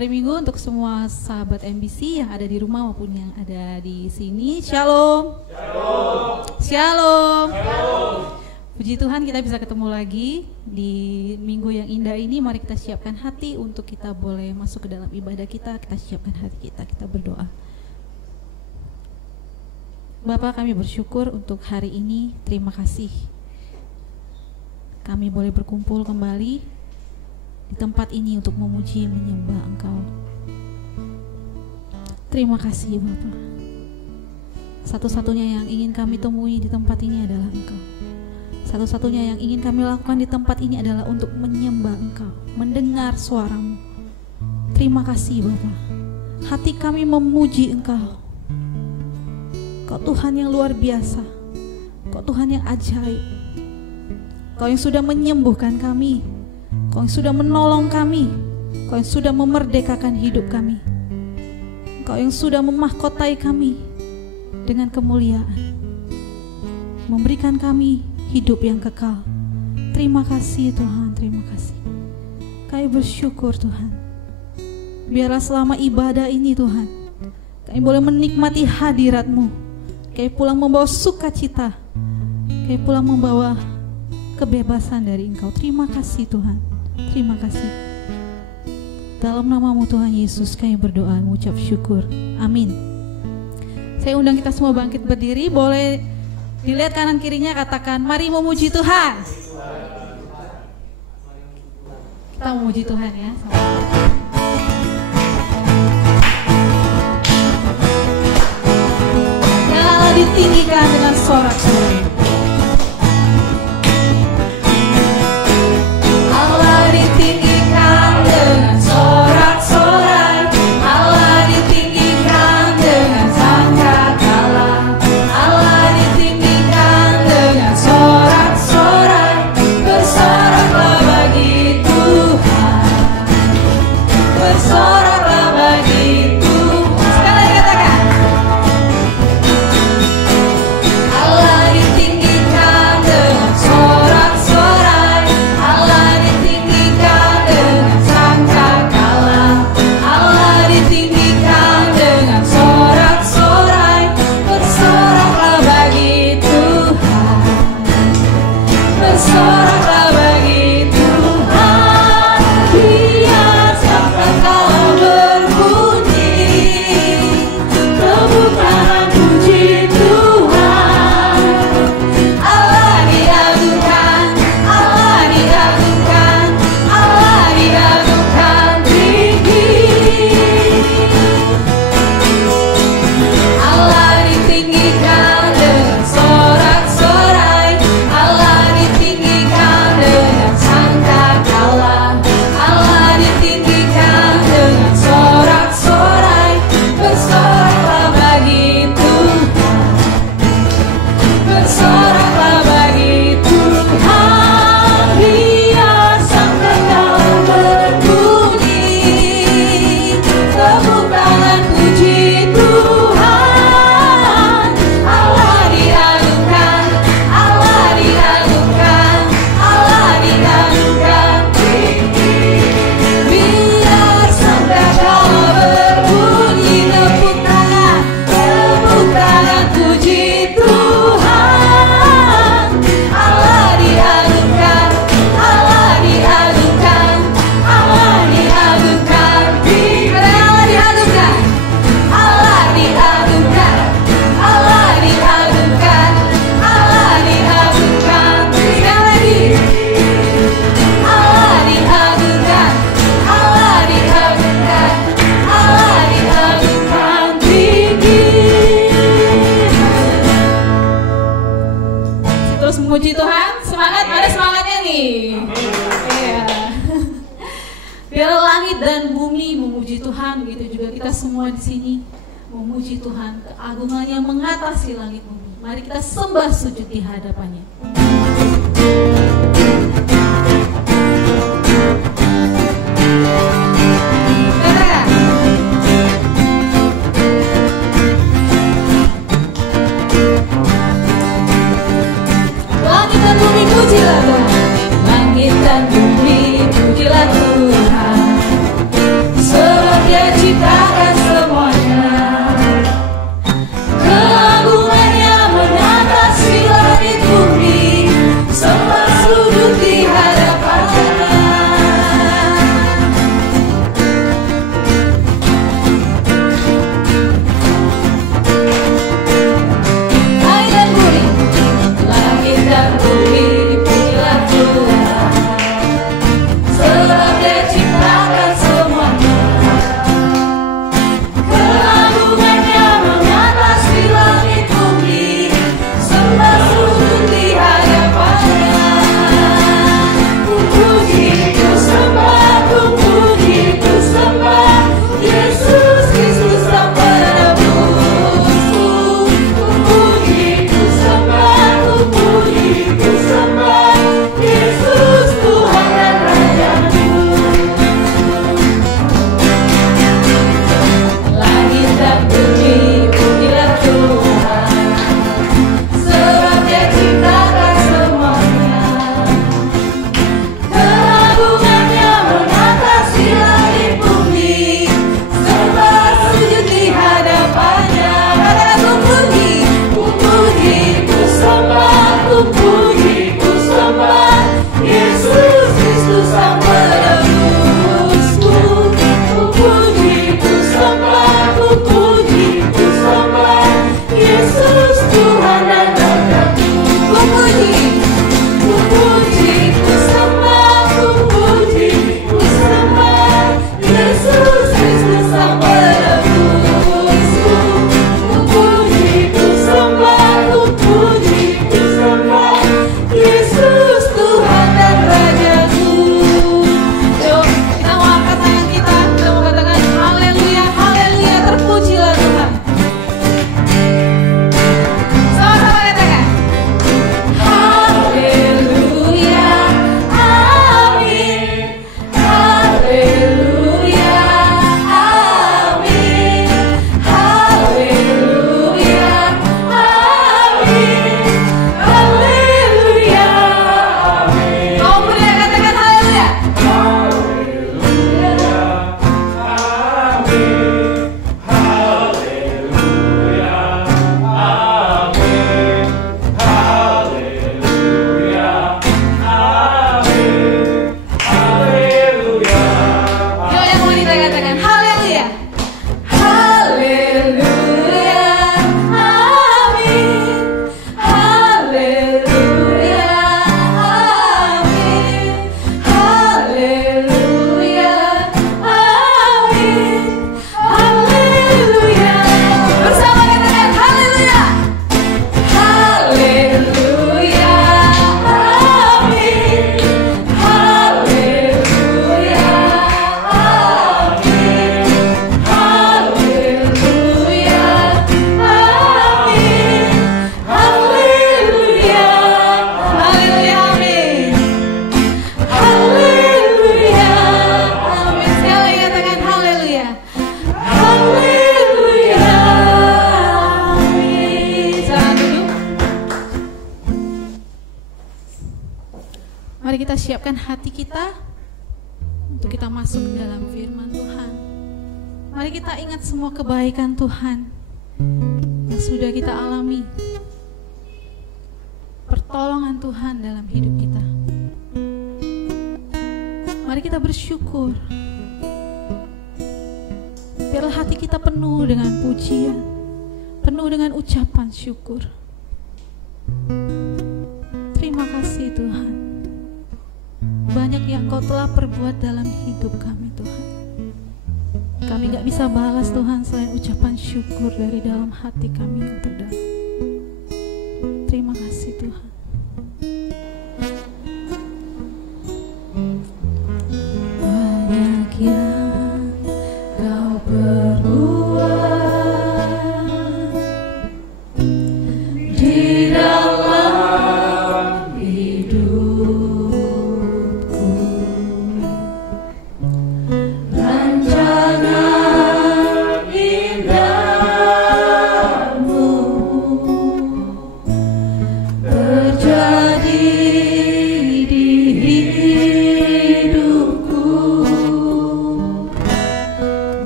hari Minggu untuk semua sahabat MBC yang ada di rumah maupun yang ada di sini. Shalom. Shalom. Shalom. Shalom. Puji Tuhan kita bisa ketemu lagi di minggu yang indah ini. Mari kita siapkan hati untuk kita boleh masuk ke dalam ibadah kita. Kita siapkan hati kita berdoa. Bapa, kami bersyukur untuk hari ini. Terima kasih kami boleh berkumpul kembali di tempat ini untuk memuji menyembah Engkau. Terima kasih Bapa. Satu-satunya yang ingin kami temui di tempat ini adalah Engkau. Satu-satunya yang ingin kami lakukan di tempat ini adalah untuk menyembah Engkau, mendengar suara-Mu. Terima kasih Bapa. Hati kami memuji Engkau. Kau Tuhan yang luar biasa. Kau Tuhan yang ajaib. Kau yang sudah menyembuhkan kami. Kau yang sudah menolong kami. Kau yang sudah memerdekakan hidup kami. Kau yang sudah memahkotai kami dengan kemuliaan, memberikan kami hidup yang kekal. Terima kasih Tuhan, terima kasih. Kami bersyukur Tuhan. Biarlah selama ibadah ini Tuhan, kami boleh menikmati hadirat-Mu. Kami pulang membawa sukacita. Kami pulang membawa kebebasan dari Engkau. Terima kasih Tuhan. Terima kasih. Dalam nama-Mu Tuhan Yesus kami berdoa, mengucap syukur. Amin. Saya undang kita semua bangkit berdiri. Boleh dilihat kanan kirinya, katakan mari memuji Tuhan. Kita memuji Tuhan ya. Nyala ditinggikan dengan sorak-sorai. Puji Tuhan, semangat, ada semangatnya nih. Iya. Biar langit dan bumi memuji Tuhan, begitu juga kita semua di sini memuji Tuhan. Keagungannya mengatasi langit bumi. Mari kita sembah sujud di hadapannya. Pujilah Tuhan, langit dan bumi, pujilah Tuhan. Mari kita siapkan hati kita untuk kita masuk ke dalam firman Tuhan. Mari kita ingat semua kebaikan Tuhan yang sudah kita alami, pertolongan Tuhan dalam hidup kita. Mari kita bersyukur. Biarlah hati kita penuh dengan pujian, penuh dengan ucapan syukur. Terima kasih Tuhan. Banyak yang Kau telah perbuat dalam hidup kami Tuhan. Kami gak bisa balas Tuhan selain ucapan syukur dari dalam hati kami yang terdalam. Terima kasih Tuhan. Banyak yang Kau perbuat di dalam hidupku, rancangan indahmu terjadi di hidupku.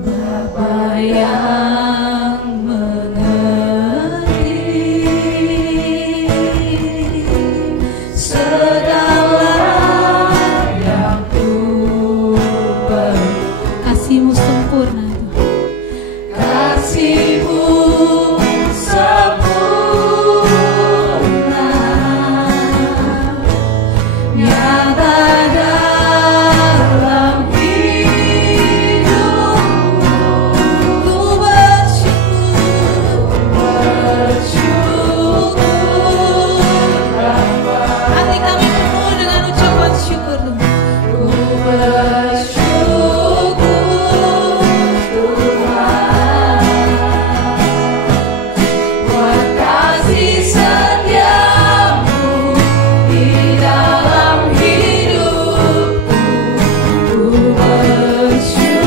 Bapa yang mengerti segala yang ku perlu. Kasih-Mu sempurna Tuhan. Kasih-Mu sempurna nyata dalam hidupku. Ku bersyukur. Hati kami penuh dengan ucapan syukur Tuhan. Ku bersyukur Tuhan buat kasih setiamu di dalam hidupku. Ku bersyukur.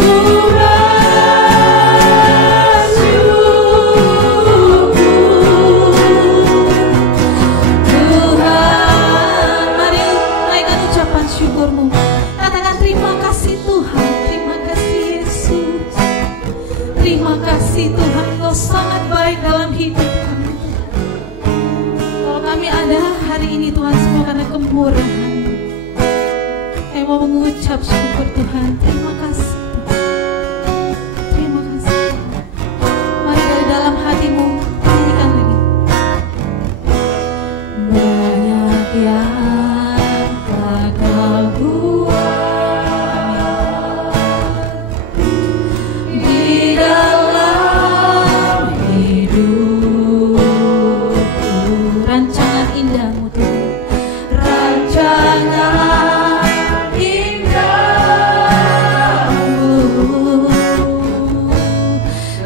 Ku Tuhan, mari naikkan ucapan syukur-Mu. Katakan terima kasih Tuhan, terima kasih Yesus. Terima kasih Tuhan, Kau sangat baik dalam hidup kami. Kalau kami ada hari ini Tuhan, semua karena kemurahan-Mu. Kami mau mengucap syukur Tuhan, terima kasih Tuhan. Terima kasih. Mari dari dalam hatimu nyanyikan lagi. Banyak yang telah Kau buat di dalam hidupku, rancangan indahmu Tuhan, rancangan indahmu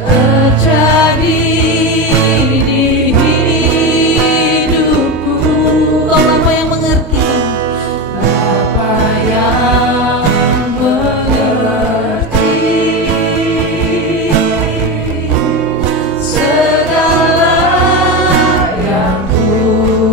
terjadi di hidupku. Kau Bapa yang mengerti, Bapa yang mengerti segala yang ku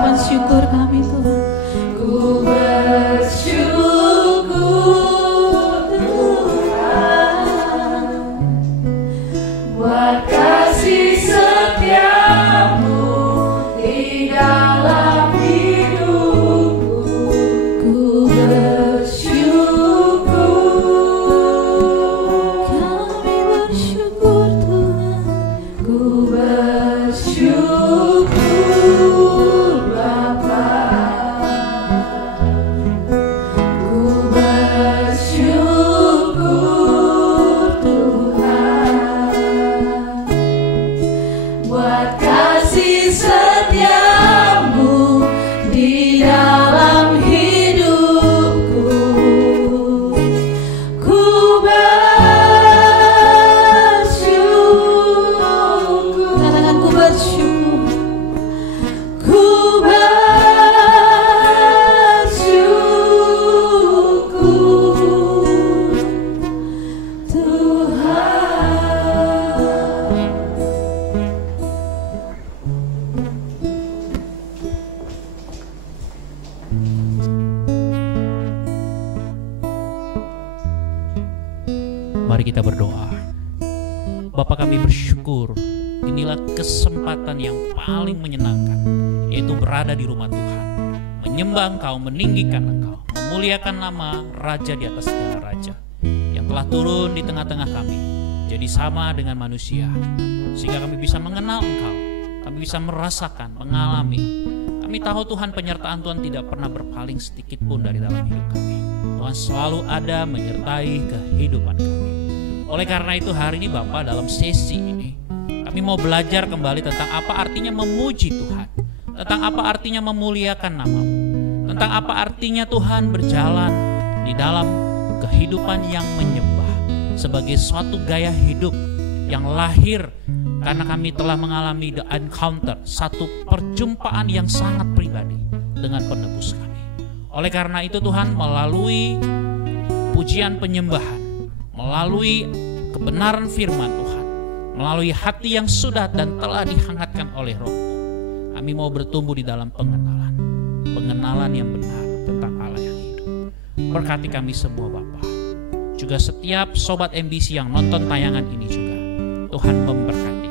ucapan syukur kami Tuhan. Ku bersyukur Tuhan buat kasih setiamu di dalam hidupku. Ku bersyukur, Kami bersyukur Tuhan. ku bersyukur Bapa. Ku bersyukur Tuhan buat kasih setiamu di dalam hidupku. Ku bersyukur, Katakan ku bersyukur. ku bersyukur Tuhan. Mari kita berdoa. Bapa, kami bersyukur. Inilah kesempatan yang paling menyenangkan, yaitu berada di rumah Tuhan, menyembah Engkau, meninggikan Engkau, memuliakan nama Raja di atas segala raja, yang telah turun di tengah-tengah kami, jadi sama dengan manusia, sehingga kami bisa mengenal Engkau, kami bisa merasakan, mengalami. Kami tahu Tuhan, penyertaan Tuhan tidak pernah berpaling sedikit pun dari dalam hidup kami. Tuhan selalu ada menyertai kehidupan kami. Oleh karena itu hari ini Bapa, dalam sesi ini kami mau belajar kembali tentang apa artinya memuji Tuhan, tentang apa artinya memuliakan nama-Mu, tentang apa artinya Tuhan berjalan di dalam kehidupan yang menyembah sebagai suatu gaya hidup yang lahir karena kami telah mengalami the encounter, satu perjumpaan yang sangat pribadi dengan penebus kami. Oleh karena itu Tuhan, melalui pujian penyembahan, melalui kebenaran firman Tuhan, melalui hati yang sudah dan telah dihangatkan oleh Roh-Mu, kami mau bertumbuh di dalam pengenalan yang benar tentang Allah yang hidup. Berkati kami semua Bapa, juga setiap sobat MBC yang nonton tayangan ini juga, Tuhan memberkati,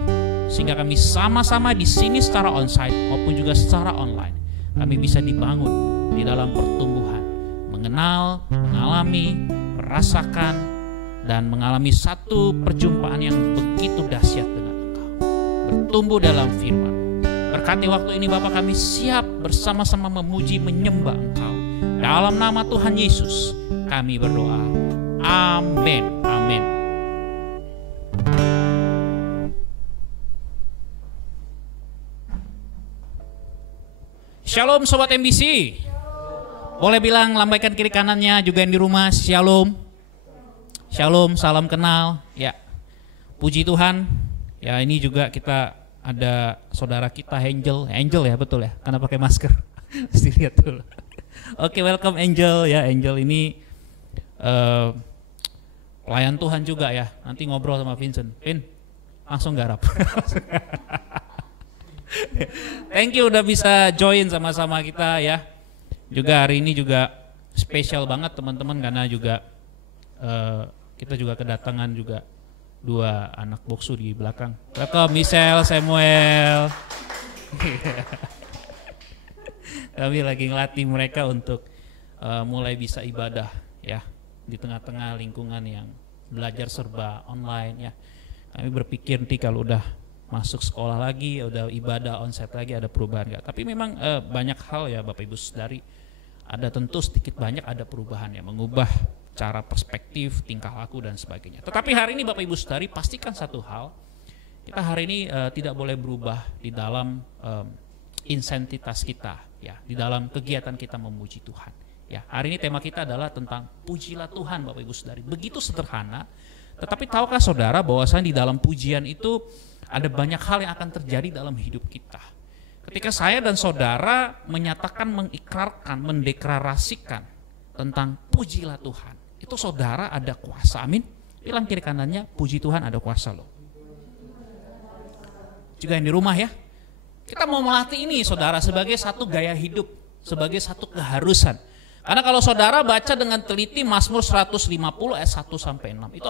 sehingga kami sama-sama di sini secara onsite maupun juga secara online, kami bisa dibangun di dalam pertumbuhan, mengenal, mengalami, merasakan, dan mengalami satu perjumpaan yang begitu dahsyat dengan Engkau, bertumbuh dalam firman. Berkati waktu ini Bapa, kami siap bersama-sama memuji, menyembah Engkau. Dalam nama Tuhan Yesus kami berdoa. Amin. Amin. Shalom Sobat MBC. Boleh bilang, lambaikan kiri kanannya, juga yang di rumah, Shalom. Shalom, salam kenal. Ya, puji Tuhan. Ya, ini juga kita ada saudara kita Angel ya, betul ya, karena pakai masker. Mesti lihat dulu. Oke, welcome Angel ya. Angel ini pelayan Tuhan juga ya. Nanti ngobrol sama Vincent. Vin, langsung garap. Thank you udah bisa join sama-sama kita ya. Juga hari ini juga spesial banget teman-teman, karena juga kita juga kedatangan juga dua anak boksu di belakang. Welcome Michelle, Samuel. Kami lagi ngelatih mereka untuk mulai bisa ibadah ya di tengah-tengah lingkungan yang belajar serba online ya. Kami berpikir nanti kalau udah masuk sekolah lagi, udah ibadah onsite lagi, ada perubahan nggak? Tapi memang banyak hal ya Bapak Ibu Saudari, ada tentu sedikit banyak ada perubahan ya, mengubah cara perspektif, tingkah laku dan sebagainya. Tetapi hari ini Bapak Ibu Saudari, pastikan satu hal, kita hari ini tidak boleh berubah di dalam insentitas kita ya, di dalam kegiatan kita memuji Tuhan. Ya, hari ini tema kita adalah tentang pujilah Tuhan Bapak Ibu Saudari. Begitu sederhana, tetapi tahukah saudara bahwasanya di dalam pujian itu ada banyak hal yang akan terjadi dalam hidup kita. Ketika saya dan saudara menyatakan, mengikrarkan, mendeklarasikan tentang pujilah Tuhan, itu saudara ada kuasa, amin. Bilang kiri kanannya, puji Tuhan ada kuasa loh. Juga yang di rumah ya, Kita mau melatih ini saudara sebagai satu gaya hidup, sebagai satu keharusan. Karena kalau saudara baca dengan teliti Mazmur 150 ayat 1 sampai 6, itu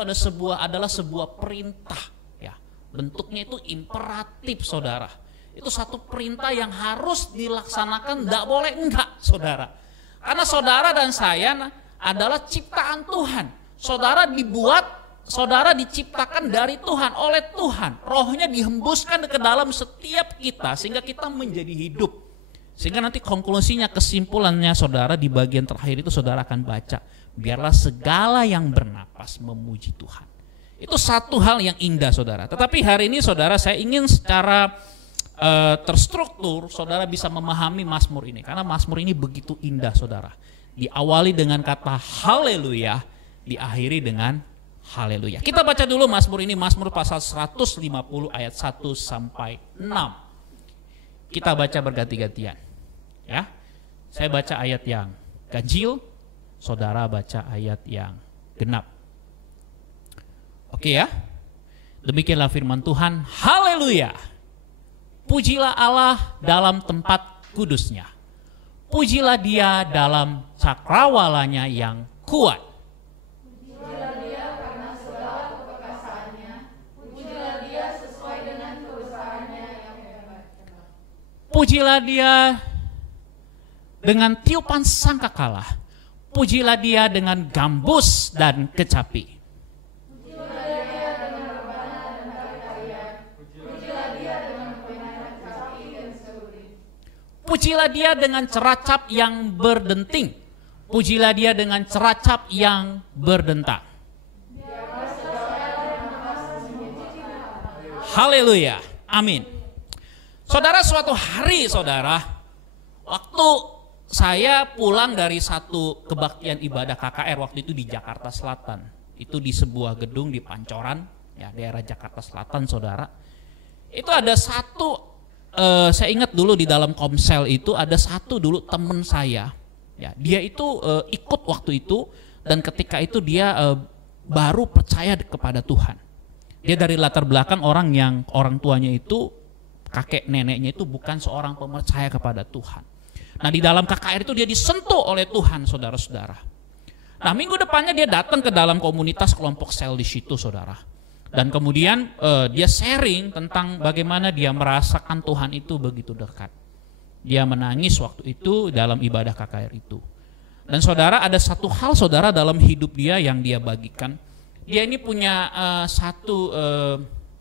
adalah sebuah perintah ya. Bentuknya itu imperatif saudara. Itu satu perintah yang harus dilaksanakan, tidak boleh enggak saudara. Karena saudara dan saya adalah ciptaan Tuhan. Saudara diciptakan dari Tuhan, oleh Tuhan. Rohnya dihembuskan ke dalam setiap kita sehingga kita menjadi hidup. Sehingga nanti konklusinya, kesimpulannya saudara di bagian terakhir itu saudara akan baca. Biarlah segala yang bernapas memuji Tuhan. Itu satu hal yang indah saudara. Tetapi hari ini saudara saya ingin secara terstruktur saudara bisa memahami Mazmur ini. Karena Mazmur ini begitu indah saudara. Diawali dengan kata haleluya, diakhiri dengan haleluya. Kita baca dulu Mazmur ini, Mazmur pasal 150 ayat 1 sampai 6. Kita baca berganti-gantian. Ya. Saya baca ayat yang ganjil, saudara baca ayat yang genap. Oke ya. Demikianlah firman Tuhan. Haleluya. Pujilah Allah dalam tempat kudusnya. Pujilah Dia dalam cakrawalanya yang kuat. Pujilah Dia karena segala keperkasaannya. Pujilah Dia sesuai dengan kebesarannya yang hebat. Pujilah Dia dengan tiupan sangkakala. Pujilah Dia dengan gambus dan kecapi. Pujilah Dia dengan rebana dan tari-tarian. Pujilah Dia dengan permainan kecapi dan seruling. Pujilah Dia dengan ceracap yang berdenting. Pujilah Dia dengan ceracap yang berdentak. Haleluya. Amin. Saudara, suatu hari saudara, waktu saya pulang dari satu kebaktian ibadah KKR waktu itu di Jakarta Selatan. Itu di sebuah gedung di Pancoran, ya daerah Jakarta Selatan saudara. Itu ada satu, saya ingat dulu di dalam Komsel itu ada satu dulu teman saya. Ya, dia itu ikut waktu itu dan ketika itu dia baru percaya kepada Tuhan. Dia dari latar belakang orang yang orang tuanya itu, kakek neneknya itu bukan seorang pemercaya kepada Tuhan. Nah di dalam KKR itu dia disentuh oleh Tuhan saudara-saudara. Nah minggu depannya dia datang ke dalam komunitas kelompok sel di situ saudara. Dan kemudian dia sharing tentang bagaimana dia merasakan Tuhan itu begitu dekat. Dia menangis waktu itu dalam ibadah KKR itu. Dan saudara ada satu hal saudara dalam hidup dia yang dia bagikan. Dia ini punya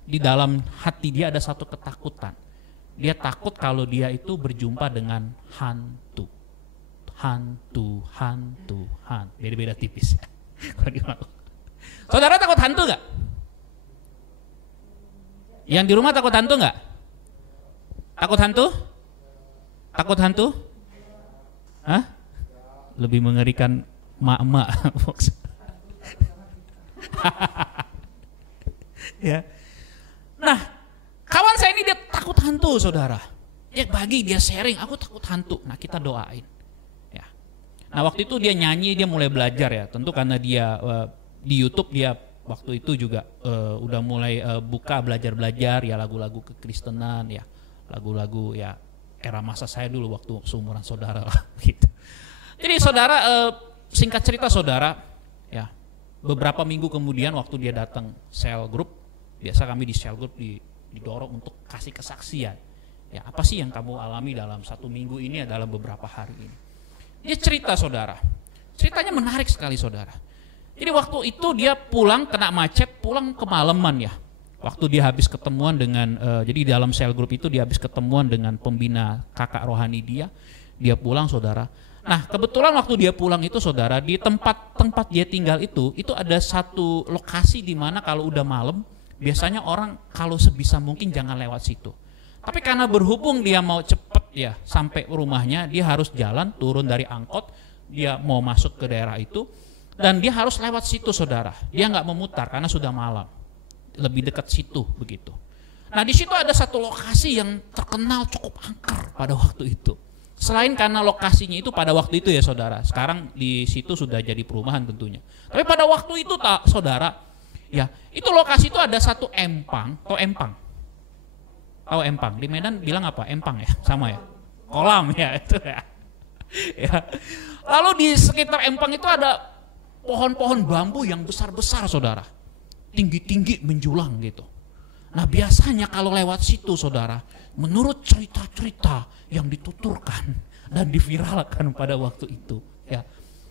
di dalam hati dia ada satu ketakutan. Dia takut kalau dia itu berjumpa dengan hantu. Beda-beda tipis ya. Saudara takut hantu gak? Yang di rumah takut hantu gak? Takut hantu? Takut hantu? Hah? Lebih mengerikan mak-mak. Ya. Nah, kawan saya ini dia takut hantu saudara. Dia sharing, aku takut hantu. Nah kita doain. Ya. Nah waktu itu dia nyanyi, dia mulai belajar ya. Tentu karena dia di YouTube dia waktu itu juga udah mulai buka belajar ya lagu-lagu kekristenan ya. Lagu-lagu ya era masa saya dulu waktu seumuran saudara lah gitu. Jadi saudara singkat cerita saudara ya. Beberapa minggu kemudian waktu dia datang sel group, biasa kami di sel group didorong untuk kasih kesaksian. Ya, apa sih yang kamu alami dalam satu minggu ini dalam beberapa hari ini? Dia cerita saudara. Ceritanya menarik sekali saudara. Jadi waktu itu dia pulang kena macet, pulang kemalaman ya. Waktu dia habis ketemuan dengan, jadi di dalam sel group itu dia habis ketemuan dengan pembina kakak rohani dia pulang saudara. Nah kebetulan waktu dia pulang itu saudara, di tempat dia tinggal itu ada satu lokasi di mana kalau udah malam, biasanya orang kalau sebisa mungkin jangan lewat situ. Tapi karena berhubung dia mau cepet ya sampai rumahnya, dia harus jalan turun dari angkot, dia mau masuk ke daerah itu, dan dia harus lewat situ saudara. Dia nggak memutar karena sudah malam, lebih dekat situ begitu. Nah di situ ada satu lokasi yang terkenal cukup angker pada waktu itu. Selain karena lokasinya itu pada waktu itu ya saudara, sekarang di situ sudah jadi perumahan tentunya. Tapi pada waktu itu saudara, ya itu lokasi itu ada satu empang atau empang. Tahu empang? Di Medan bilang apa? Empang ya? Sama ya? Kolam ya itu ya. Ya. Lalu di sekitar empang itu ada pohon-pohon bambu yang besar-besar saudara. Tinggi-tinggi menjulang gitu. Nah biasanya kalau lewat situ saudara, menurut cerita-cerita yang dituturkan dan diviralkan pada waktu itu, ya,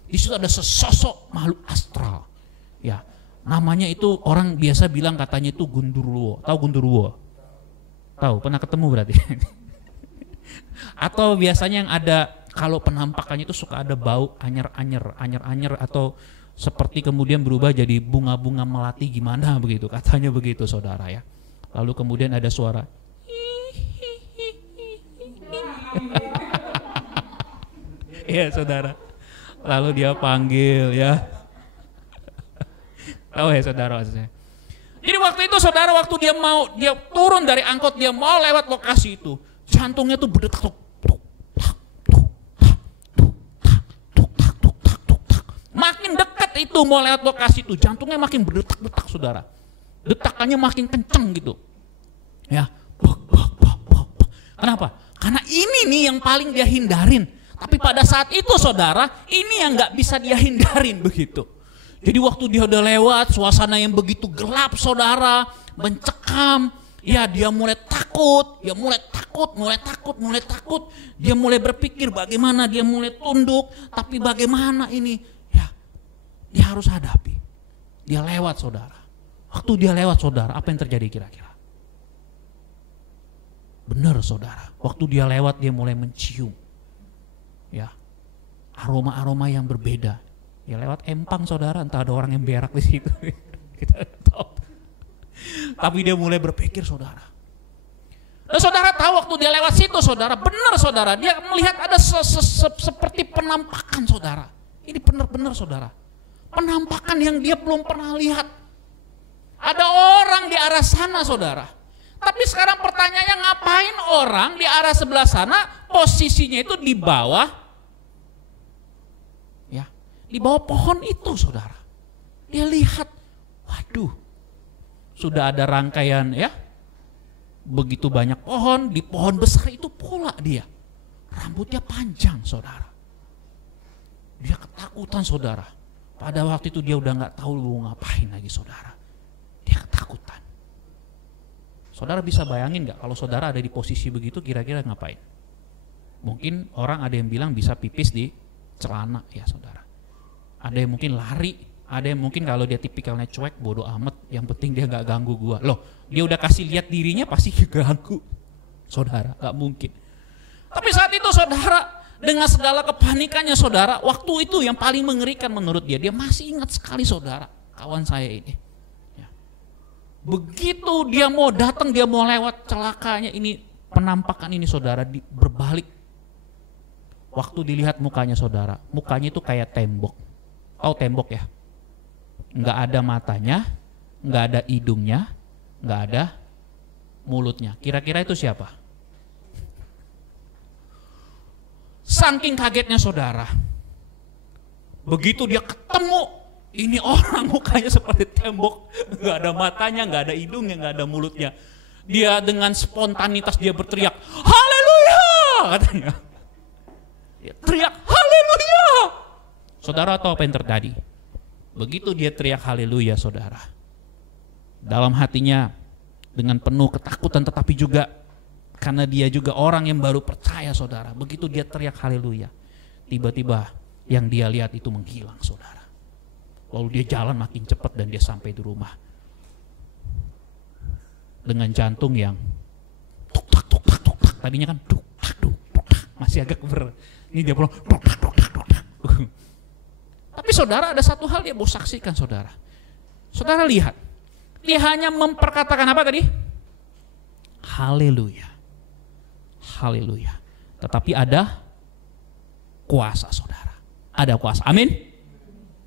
di situ ada sesosok makhluk astral, ya, namanya itu orang biasa bilang katanya itu Gundurwo. Tahu Gundurwo? Tahu? Pernah ketemu berarti? Atau biasanya yang ada kalau penampakannya itu suka ada bau anyer-anyer atau seperti kemudian berubah jadi bunga-bunga melati gimana begitu, katanya begitu saudara ya. Lalu kemudian ada suara iya saudara. Lalu dia panggil ya. Tahu ya saudara maksudnya. Jadi waktu itu saudara, waktu dia turun dari angkot, dia mau lewat lokasi itu, jantungnya tuh berdetak. Makin dekat itu mau lewat lokasi itu, jantungnya makin berdetak-detak saudara. Detakannya makin kenceng gitu. Ya. Kenapa? Karena ini nih yang paling dia hindarin. Tapi pada saat itu saudara, ini yang gak bisa dia hindarin begitu. Jadi waktu dia udah lewat, suasana yang begitu gelap saudara, mencekam. Ya dia mulai takut, dia mulai takut. Dia mulai berpikir bagaimana dia mulai tunduk. Tapi bagaimana ini? Ya dia harus hadapi. Dia lewat saudara. Waktu dia lewat saudara, apa yang terjadi kira-kira? Benar saudara, waktu dia lewat dia mulai mencium, ya, aroma-aroma yang berbeda. Ya lewat empang saudara, entah ada orang yang berak di situ, kita tahu. Tapi dia mulai berpikir saudara. Dan saudara tahu waktu dia lewat situ saudara, benar saudara, dia melihat ada seperti penampakan saudara. Ini benar-benar saudara, penampakan yang dia belum pernah lihat. Ada orang di arah sana saudara. Tapi sekarang pertanyaannya, ngapain orang di arah sebelah sana posisinya itu di bawah, ya, di bawah pohon itu saudara. Dia lihat, waduh, sudah ada rangkaian ya, begitu banyak pohon, di pohon besar itu pula dia. Rambutnya panjang saudara. Dia ketakutan saudara. Pada waktu itu dia udah gak tahu mau ngapain lagi saudara. Dia ketakutan. Saudara bisa bayangin gak kalau saudara ada di posisi begitu, kira-kira ngapain? Mungkin orang ada yang bilang bisa pipis di celana ya saudara. Ada yang mungkin lari, ada yang mungkin kalau dia tipikalnya cuek, bodoh amat, yang penting dia gak ganggu gua. Loh, dia udah kasih lihat dirinya pasti ganggu. Saudara, gak mungkin. Tapi saat itu saudara, dengan segala kepanikannya saudara, waktu itu yang paling mengerikan menurut dia masih ingat sekali saudara, kawan saya ini. Begitu dia mau datang, dia mau lewat, celakanya ini, penampakan ini saudara berbalik. Waktu dilihat mukanya saudara, mukanya itu kayak tembok. Tahu tembok ya? Nggak ada matanya, nggak ada hidungnya, nggak ada mulutnya. Kira-kira itu siapa? Saking kagetnya saudara, begitu dia ketemu, ini orang mukanya seperti tembok, nggak ada matanya, nggak ada hidungnya, nggak ada mulutnya. Dia dengan spontanitas dia berteriak, haleluya, katanya. Dia teriak, haleluya. Saudara tahu apa yang terjadi? Begitu dia teriak haleluya saudara, dalam hatinya dengan penuh ketakutan, tetapi juga karena dia juga orang yang baru percaya saudara. Begitu dia teriak haleluya, tiba-tiba yang dia lihat itu menghilang saudara. Lalu dia jalan makin cepat dan dia sampai di rumah dengan jantung yang tuk tak tuk tak tuk tak. Tadinya kan tuk tak tuk tak, masih agak ini dia pulang tuk tak tuk tak tuk tak. Tapi saudara, ada satu hal dia mau saksikan saudara. Saudara lihat, dia hanya memperkatakan apa tadi? Haleluya, haleluya. Tetapi ada kuasa saudara, ada kuasa. Amin.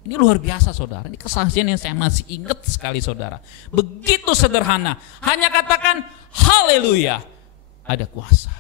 Ini luar biasa saudara, ini kesaksian yang saya masih ingat sekali saudara. Begitu sederhana, hanya katakan haleluya, ada kuasa.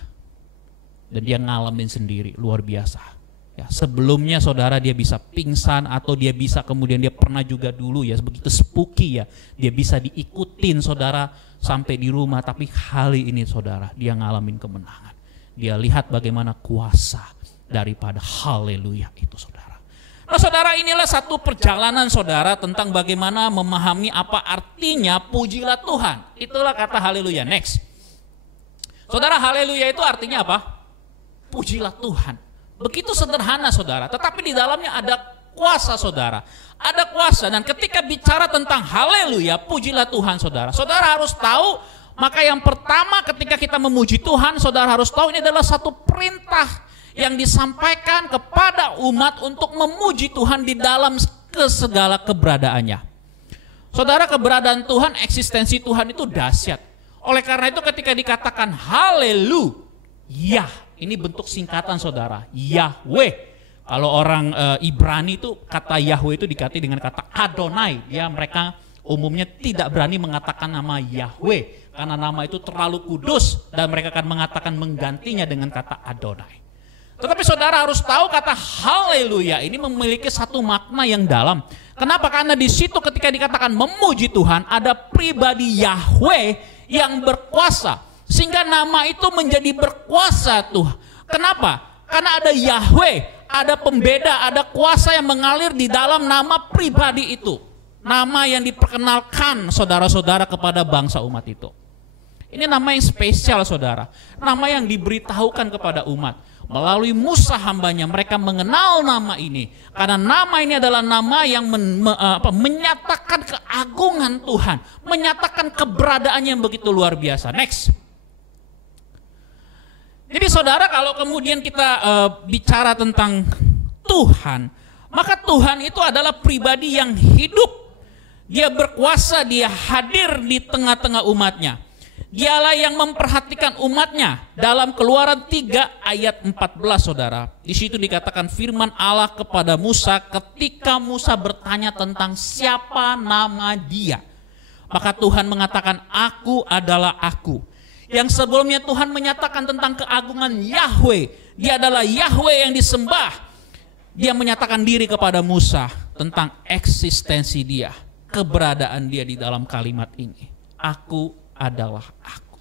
Dan dia ngalamin sendiri, luar biasa. Ya, sebelumnya saudara dia bisa pingsan atau dia bisa kemudian dia pernah juga dulu ya begitu spooky ya, dia bisa diikutin saudara sampai di rumah, tapi kali ini saudara dia ngalamin kemenangan. Dia lihat bagaimana kuasa daripada haleluya itu saudara. Nah saudara, inilah satu perjalanan saudara tentang bagaimana memahami apa artinya pujilah Tuhan. Itulah kata haleluya. Next. Saudara, haleluya itu artinya apa? Pujilah Tuhan. Begitu sederhana saudara, tetapi di dalamnya ada kuasa saudara. Ada kuasa, dan ketika bicara tentang haleluya, pujilah Tuhan saudara. Saudara harus tahu, maka yang pertama ketika kita memuji Tuhan, saudara harus tahu ini adalah satu perintah yang disampaikan kepada umat untuk memuji Tuhan di dalam segala keberadaannya. Saudara, keberadaan Tuhan, eksistensi Tuhan itu dahsyat. Oleh karena itu ketika dikatakan haleluya, ini bentuk singkatan saudara, Yahweh. Kalau orang Ibrani itu kata Yahweh itu diganti dengan kata Adonai. Ya, mereka umumnya tidak berani mengatakan nama Yahweh karena nama itu terlalu kudus, dan mereka akan mengatakan menggantinya dengan kata Adonai. Tetapi saudara harus tahu kata haleluya ini memiliki satu makna yang dalam. Kenapa? Karena di situ ketika dikatakan memuji Tuhan, ada pribadi Yahweh yang berkuasa. Sehingga nama itu menjadi berkuasa Tuhan. Kenapa? Karena ada Yahweh, ada pembeda, ada kuasa yang mengalir di dalam nama pribadi itu. Nama yang diperkenalkan saudara-saudara kepada bangsa umat itu. Ini nama yang spesial saudara. Nama yang diberitahukan kepada umat. Melalui Musa hambanya mereka mengenal nama ini. Karena nama ini adalah nama yang menyatakan keagungan Tuhan. Menyatakan keberadaannya yang begitu luar biasa. Next. Jadi saudara, kalau kemudian kita bicara tentang Tuhan, maka Tuhan itu adalah pribadi yang hidup. Dia berkuasa, dia hadir di tengah-tengah umatnya. Dialah yang memperhatikan umatnya. Dalam Keluaran 3 ayat 14 saudara, di situ dikatakan firman Allah kepada Musa ketika Musa bertanya tentang siapa nama dia. Maka Tuhan mengatakan, aku adalah aku. Yang sebelumnya Tuhan menyatakan tentang keagungan Yahweh. Dia adalah Yahweh yang disembah. Dia menyatakan diri kepada Musa tentang eksistensi dia, keberadaan dia di dalam kalimat ini. Aku adalah aku.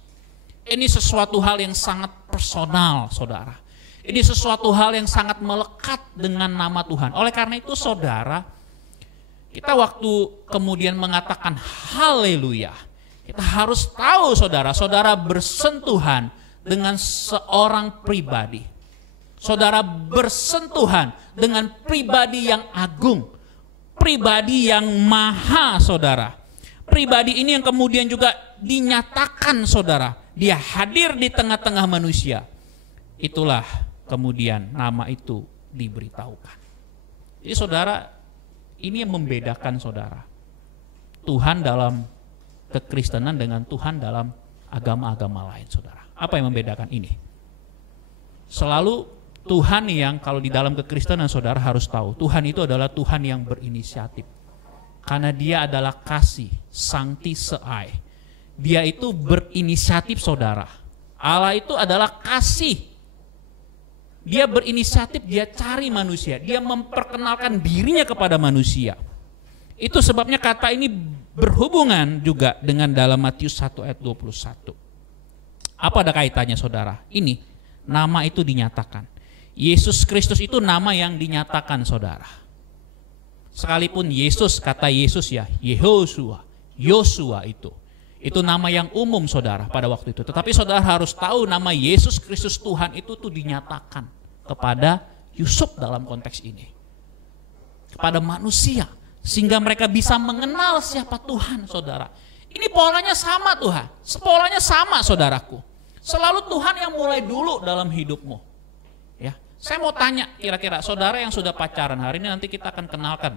Ini sesuatu hal yang sangat personal saudara. Ini sesuatu hal yang sangat melekat dengan nama Tuhan. Oleh karena itu saudara, kita waktu kemudian mengatakan haleluya, kita harus tahu saudara, saudara bersentuhan dengan seorang pribadi. Saudara bersentuhan dengan pribadi yang agung, pribadi yang maha saudara. Pribadi ini yang kemudian juga dinyatakan saudara, dia hadir di tengah-tengah manusia. Itulah kemudian nama itu diberitahukan. Jadi saudara, ini yang membedakan saudara, Tuhan dalam kekristenan dengan Tuhan dalam agama-agama lain saudara. Apa yang membedakan ini? Selalu Tuhan yang kalau di dalam kekristenan saudara harus tahu, Tuhan itu adalah Tuhan yang berinisiatif. Karena dia adalah kasih, sancti seai. Dia itu berinisiatif saudara. Allah itu adalah kasih. Dia berinisiatif, dia cari manusia, dia memperkenalkan dirinya kepada manusia. Itu sebabnya kata ini berhubungan juga dengan dalam Matius 1 ayat 21. Apa ada kaitannya saudara? Ini, nama itu dinyatakan. Yesus Kristus itu nama yang dinyatakan saudara. Sekalipun Yesus, kata Yesus ya, Yehosua, Yosua itu nama yang umum saudara pada waktu itu. Tetapi saudara harus tahu nama Yesus Kristus Tuhan itu tuh dinyatakan kepada Yusuf dalam konteks ini. Kepada manusia. Sehingga mereka bisa mengenal siapa Tuhan saudara. Ini polanya sama Tuhan. Polanya sama saudaraku. Selalu Tuhan yang mulai dulu dalam hidupmu. Ya, saya mau tanya kira-kira saudara yang sudah pacaran, hari ini nanti kita akan kenalkan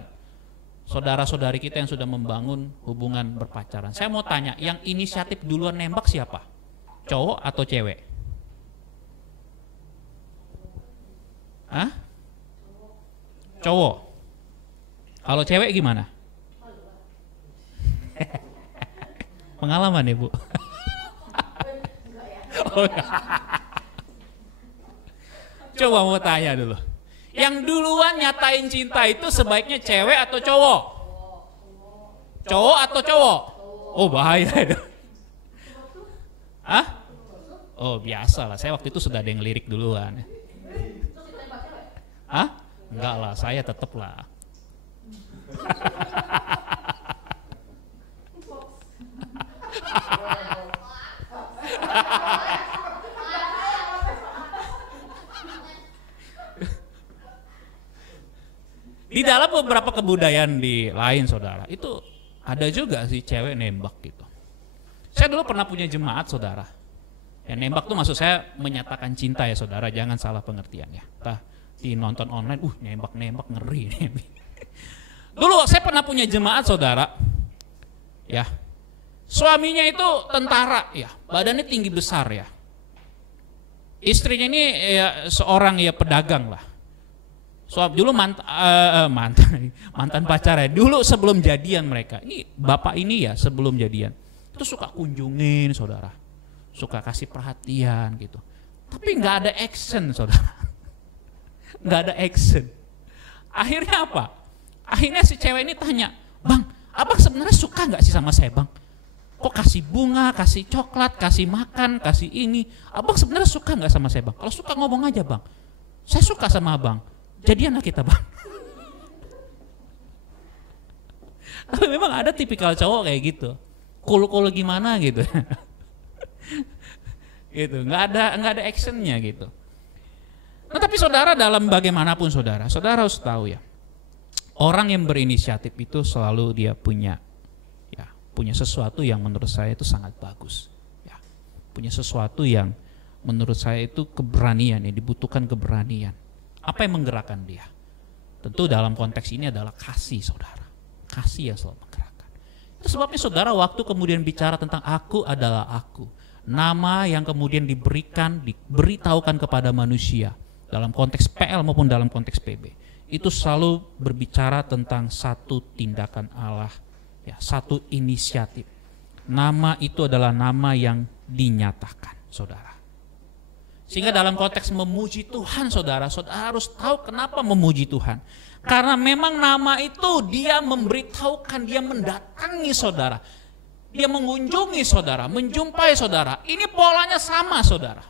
saudara-saudari kita yang sudah membangun hubungan berpacaran. Saya mau tanya, yang inisiatif duluan nembak siapa? Cowok atau cewek? Hah? Cowok. Kalau cewek gimana? Pengalaman ya Bu? Oh, coba mau tanya dulu. Yang duluan nyatain cinta itu sebaiknya cewek atau cowok? Cowok atau cowok? Oh bahaya itu. Hah? Oh biasa lah, saya waktu itu sudah ada yang lirik duluan. Hah? Enggak lah, saya tetep lah. Di dalam beberapa kebudayaan di lain saudara, itu ada juga sih cewek nembak gitu. Saya dulu pernah punya jemaat saudara. Ya nembak tuh maksud saya menyatakan cinta ya saudara, jangan salah pengertian ya. Tah di nonton online, nembak ngeri. Dulu saya pernah punya jemaat saudara. Ya. Suaminya itu tentara ya, badannya tinggi besar ya. Istrinya ini ya seorang ya pedagang lah. Dulu mantan pacarnya. Dulu sebelum jadian mereka. Ini bapak ini ya sebelum jadian. Itu suka kunjungin saudara. Suka kasih perhatian gitu. Tapi nggak ada action saudara. Nggak ada action. Akhirnya apa? Akhirnya si cewek ini tanya, "Bang, abang sebenarnya suka nggak sih sama saya bang? Kok kasih bunga, kasih coklat, kasih makan, kasih ini. Abang sebenarnya suka nggak sama saya bang? Kalau suka ngomong aja bang. Saya suka sama abang. Jadianlah kita bang." Tapi memang ada tipikal cowok kayak gitu. Cool gimana gitu. Gitu, nggak ada actionnya gitu. Nah tapi saudara dalam bagaimanapun saudara harus tahu ya. Orang yang berinisiatif itu selalu dia punya sesuatu yang menurut saya itu sangat bagus. Ya, punya sesuatu yang menurut saya itu keberanian ya, dibutuhkan keberanian. Apa yang menggerakkan dia? Tentu dalam konteks ini adalah kasih saudara. Kasih yang selalu menggerakkan. Itu sebabnya saudara waktu kemudian bicara tentang aku adalah aku. Nama yang kemudian diberitahukan kepada manusia. Dalam konteks PL maupun dalam konteks PB. Itu selalu berbicara tentang satu tindakan Allah. Ya, satu inisiatif. Nama itu adalah nama yang dinyatakan saudara. Sehingga dalam konteks memuji Tuhan saudara harus tahu kenapa memuji Tuhan. Karena memang nama itu dia memberitahukan, dia mendatangi saudara. Dia mengunjungi saudara, menjumpai saudara. Ini polanya sama saudara.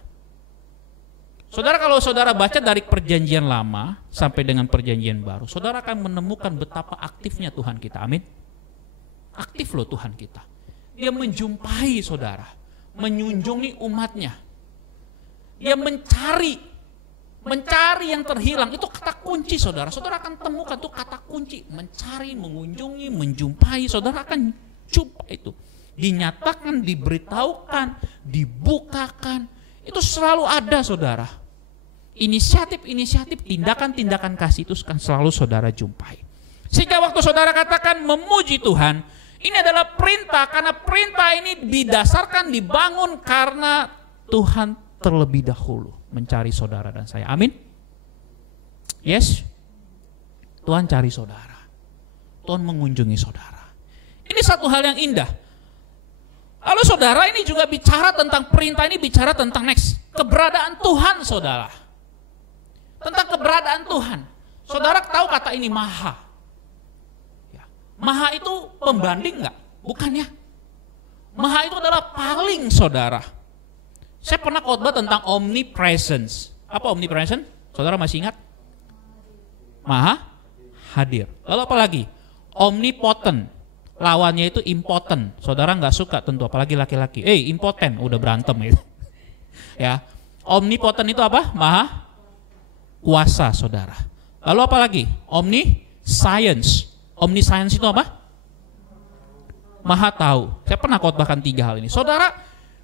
Saudara kalau saudara baca dari perjanjian lama sampai dengan perjanjian baru, saudara akan menemukan betapa aktifnya Tuhan kita, amin. Aktif loh Tuhan kita. Dia menjumpai saudara, mengunjungi umatnya. Dia mencari yang terhilang, itu kata kunci saudara. Saudara akan temukan tuh kata kunci, mencari, mengunjungi, menjumpai, saudara akan jumpa itu. Dinyatakan, diberitahukan, dibukakan, itu selalu ada saudara. Inisiatif, tindakan-tindakan kasih itu akan selalu saudara jumpai. Sehingga waktu saudara katakan memuji Tuhan, ini adalah perintah, karena perintah ini didasarkan, dibangun karena Tuhan terlebih dahulu mencari saudara dan saya. Amin. Yes. Tuhan cari saudara. Tuhan mengunjungi saudara. Ini satu hal yang indah. Lalu saudara ini juga bicara tentang perintah ini, bicara tentang next. Keberadaan Tuhan saudara. Tentang keberadaan Tuhan. Saudara tahu kata ini maha. Ya. Maha itu pembanding enggak? Bukan ya. Maha itu adalah paling saudara. Saya pernah khotbah tentang omnipresence. Apa omnipresence? Saudara masih ingat? Maha hadir. Lalu apa lagi? Omnipotent. Lawannya itu impotent. Saudara nggak suka tentu, apalagi laki-laki. Impotent, udah berantem itu. Ya, omnipotent itu apa? Maha kuasa, saudara. Lalu apa lagi? Omniscience. Omniscience itu apa? Maha tahu. Saya pernah khotbahkan 3 hal ini. Saudara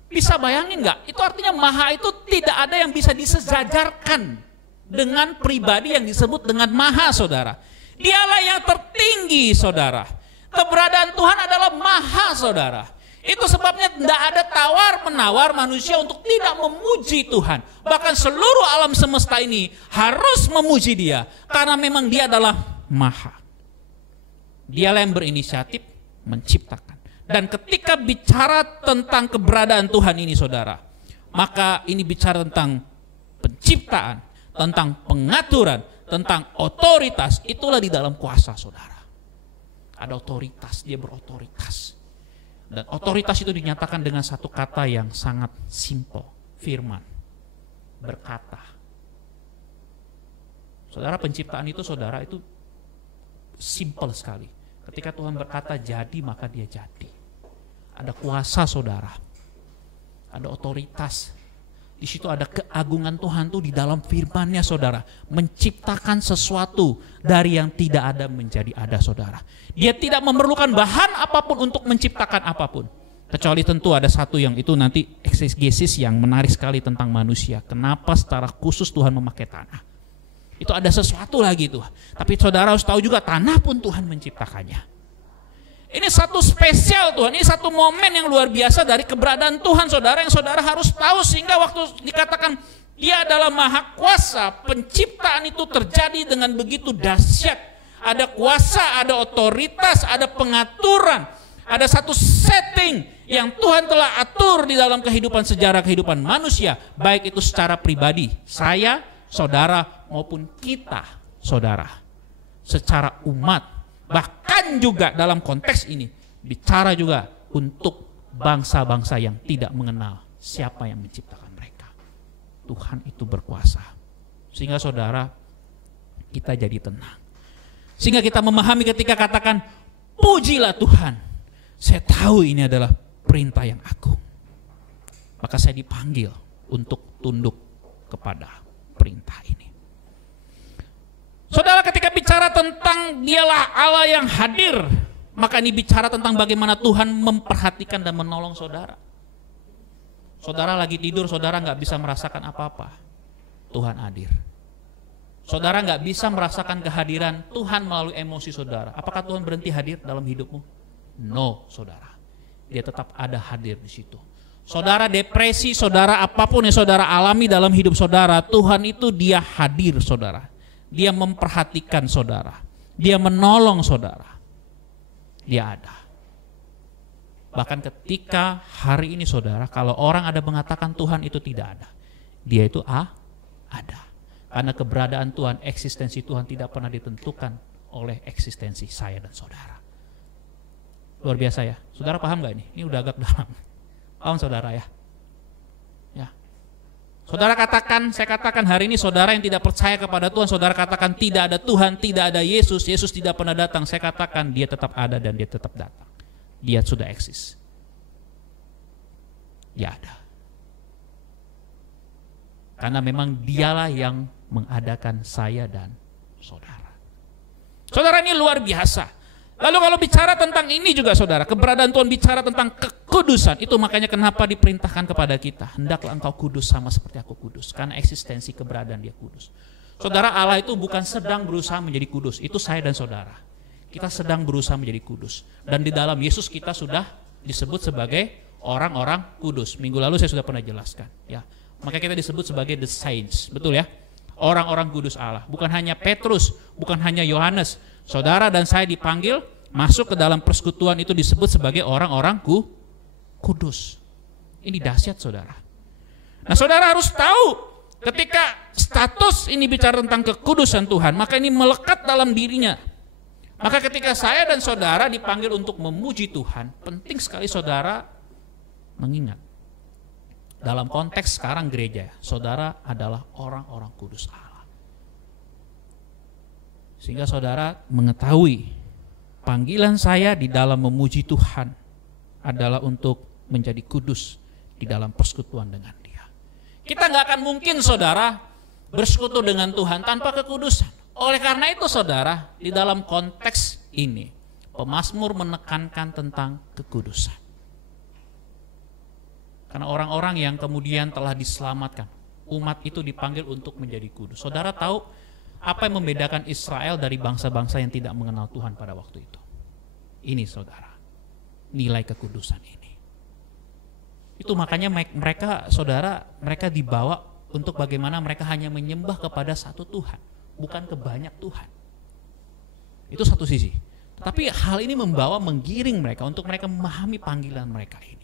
bisa bayangin nggak? Itu artinya maha itu tidak ada yang bisa disejajarkan dengan pribadi yang disebut dengan maha, saudara. Dialah yang tertinggi, saudara. Keberadaan Tuhan adalah maha, saudara. Itu sebabnya tidak ada tawar-menawar manusia untuk tidak memuji Tuhan. Bahkan seluruh alam semesta ini harus memuji Dia, karena memang Dia adalah maha. Dialah yang berinisiatif menciptakan. Dan ketika bicara tentang keberadaan Tuhan ini saudara, maka ini bicara tentang penciptaan, tentang pengaturan, tentang otoritas, itulah di dalam kuasa saudara. Ada otoritas, dia berotoritas. Dan otoritas itu dinyatakan dengan satu kata yang sangat simple, firman, berkata. Saudara, penciptaan itu saudara itu simple sekali. Ketika Tuhan berkata jadi, maka dia jadi. Ada kuasa saudara, ada otoritas. Di situ ada keagungan Tuhan tuh di dalam firman-Nya saudara, menciptakan sesuatu dari yang tidak ada menjadi ada saudara. Dia tidak memerlukan bahan apapun untuk menciptakan apapun. Kecuali tentu ada satu yang itu nanti eksegesis yang menarik sekali tentang manusia. Kenapa secara khusus Tuhan memakai tanah? Itu ada sesuatu lagi tuh. Tapi saudara harus tahu juga tanah pun Tuhan menciptakannya. Ini satu spesial Tuhan, ini satu momen yang luar biasa dari keberadaan Tuhan saudara yang saudara harus tahu, sehingga waktu dikatakan Dia adalah Maha Kuasa, penciptaan itu terjadi dengan begitu dahsyat. Ada kuasa, ada otoritas, ada pengaturan, ada satu setting yang Tuhan telah atur di dalam kehidupan sejarah kehidupan manusia, baik itu secara pribadi, saya, saudara, maupun kita, saudara, secara umat. Bahkan juga dalam konteks ini bicara juga untuk bangsa-bangsa yang tidak mengenal siapa yang menciptakan mereka. Tuhan itu berkuasa. Sehingga saudara, kita jadi tenang. Sehingga kita memahami ketika katakan pujilah Tuhan. Saya tahu ini adalah perintah yang agung. Maka saya dipanggil untuk tunduk kepada perintah ini. Saudara, ketika bicara tentang Dialah Allah yang hadir, maka ini bicara tentang bagaimana Tuhan memperhatikan dan menolong saudara. Saudara lagi tidur, saudara nggak bisa merasakan apa-apa, Tuhan hadir. Saudara nggak bisa merasakan kehadiran Tuhan melalui emosi saudara. Apakah Tuhan berhenti hadir dalam hidupmu? No, saudara. Dia tetap ada hadir di situ. Saudara depresi, saudara apapun yang saudara alami dalam hidup saudara, Tuhan itu Dia hadir saudara. Dia memperhatikan saudara. Dia menolong saudara. Dia ada. Bahkan ketika hari ini saudara, kalau orang ada mengatakan Tuhan itu tidak ada, Dia itu ada. Karena keberadaan Tuhan, eksistensi Tuhan tidak pernah ditentukan oleh eksistensi saya dan saudara. Luar biasa ya. Saudara paham gak ini? Ini udah agak dalam. Paham saudara ya? Ya. Saudara katakan, saya katakan hari ini saudara yang tidak percaya kepada Tuhan, saudara katakan tidak ada Tuhan, tidak ada Yesus, Yesus tidak pernah datang. Saya katakan Dia tetap ada dan Dia tetap datang. Dia sudah eksis. Dia ada. Karena memang Dialah yang mengadakan saya dan saudara. Saudara, ini luar biasa. Lalu kalau bicara tentang ini juga saudara, keberadaan Tuhan bicara tentang kekudusan. Itu makanya kenapa diperintahkan kepada kita, hendaklah engkau kudus sama seperti aku kudus. Karena eksistensi keberadaan Dia kudus. Saudara, Allah itu bukan sedang berusaha menjadi kudus. Itu saya dan saudara. Kita sedang berusaha menjadi kudus. Dan di dalam Yesus kita sudah disebut sebagai orang-orang kudus. Minggu lalu saya sudah pernah jelaskan. Ya, makanya kita disebut sebagai the saints. Betul ya? Orang-orang kudus Allah. Bukan hanya Petrus, bukan hanya Yohanes. Saudara dan saya dipanggil masuk ke dalam persekutuan, itu disebut sebagai orang-orang kudus. Ini dahsyat saudara. Nah saudara harus tahu ketika status ini bicara tentang kekudusan Tuhan, maka ini melekat dalam dirinya. Maka ketika saya dan saudara dipanggil untuk memuji Tuhan, penting sekali saudara mengingat. Dalam konteks sekarang gereja, saudara adalah orang-orang kudus Allah. Sehingga saudara mengetahui panggilan saya di dalam memuji Tuhan adalah untuk menjadi kudus di dalam persekutuan dengan Dia. Kita nggak akan mungkin saudara bersekutu dengan Tuhan tanpa kekudusan. Oleh karena itu saudara, di dalam konteks ini pemazmur menekankan tentang kekudusan. Karena orang-orang yang kemudian telah diselamatkan, umat itu dipanggil untuk menjadi kudus. Saudara tahu apa yang membedakan Israel dari bangsa-bangsa yang tidak mengenal Tuhan pada waktu itu? Ini saudara, nilai kekudusan ini. Itu makanya mereka, saudara, mereka dibawa untuk bagaimana mereka hanya menyembah kepada satu Tuhan, bukan ke banyak Tuhan. Itu satu sisi. Tetapi hal ini menggiring mereka untuk mereka memahami panggilan mereka ini.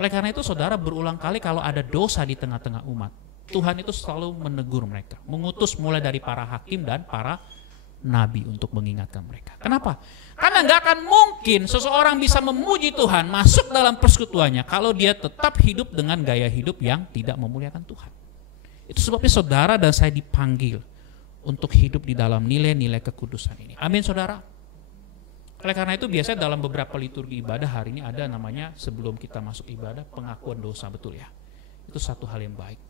Oleh karena itu saudara, berulang kali kalau ada dosa di tengah-tengah umat, Tuhan itu selalu menegur mereka, mengutus mulai dari para hakim dan para nabi untuk mengingatkan mereka. Kenapa? Karena nggak akan mungkin seseorang bisa memuji Tuhan, masuk dalam persekutuannya kalau dia tetap hidup dengan gaya hidup yang tidak memuliakan Tuhan. Itu sebabnya saudara dan saya dipanggil untuk hidup di dalam nilai-nilai kekudusan ini. Amin saudara. Oleh karena itu biasanya dalam beberapa liturgi ibadah hari ini ada namanya sebelum kita masuk ibadah pengakuan dosa, betul ya. Itu satu hal yang baik.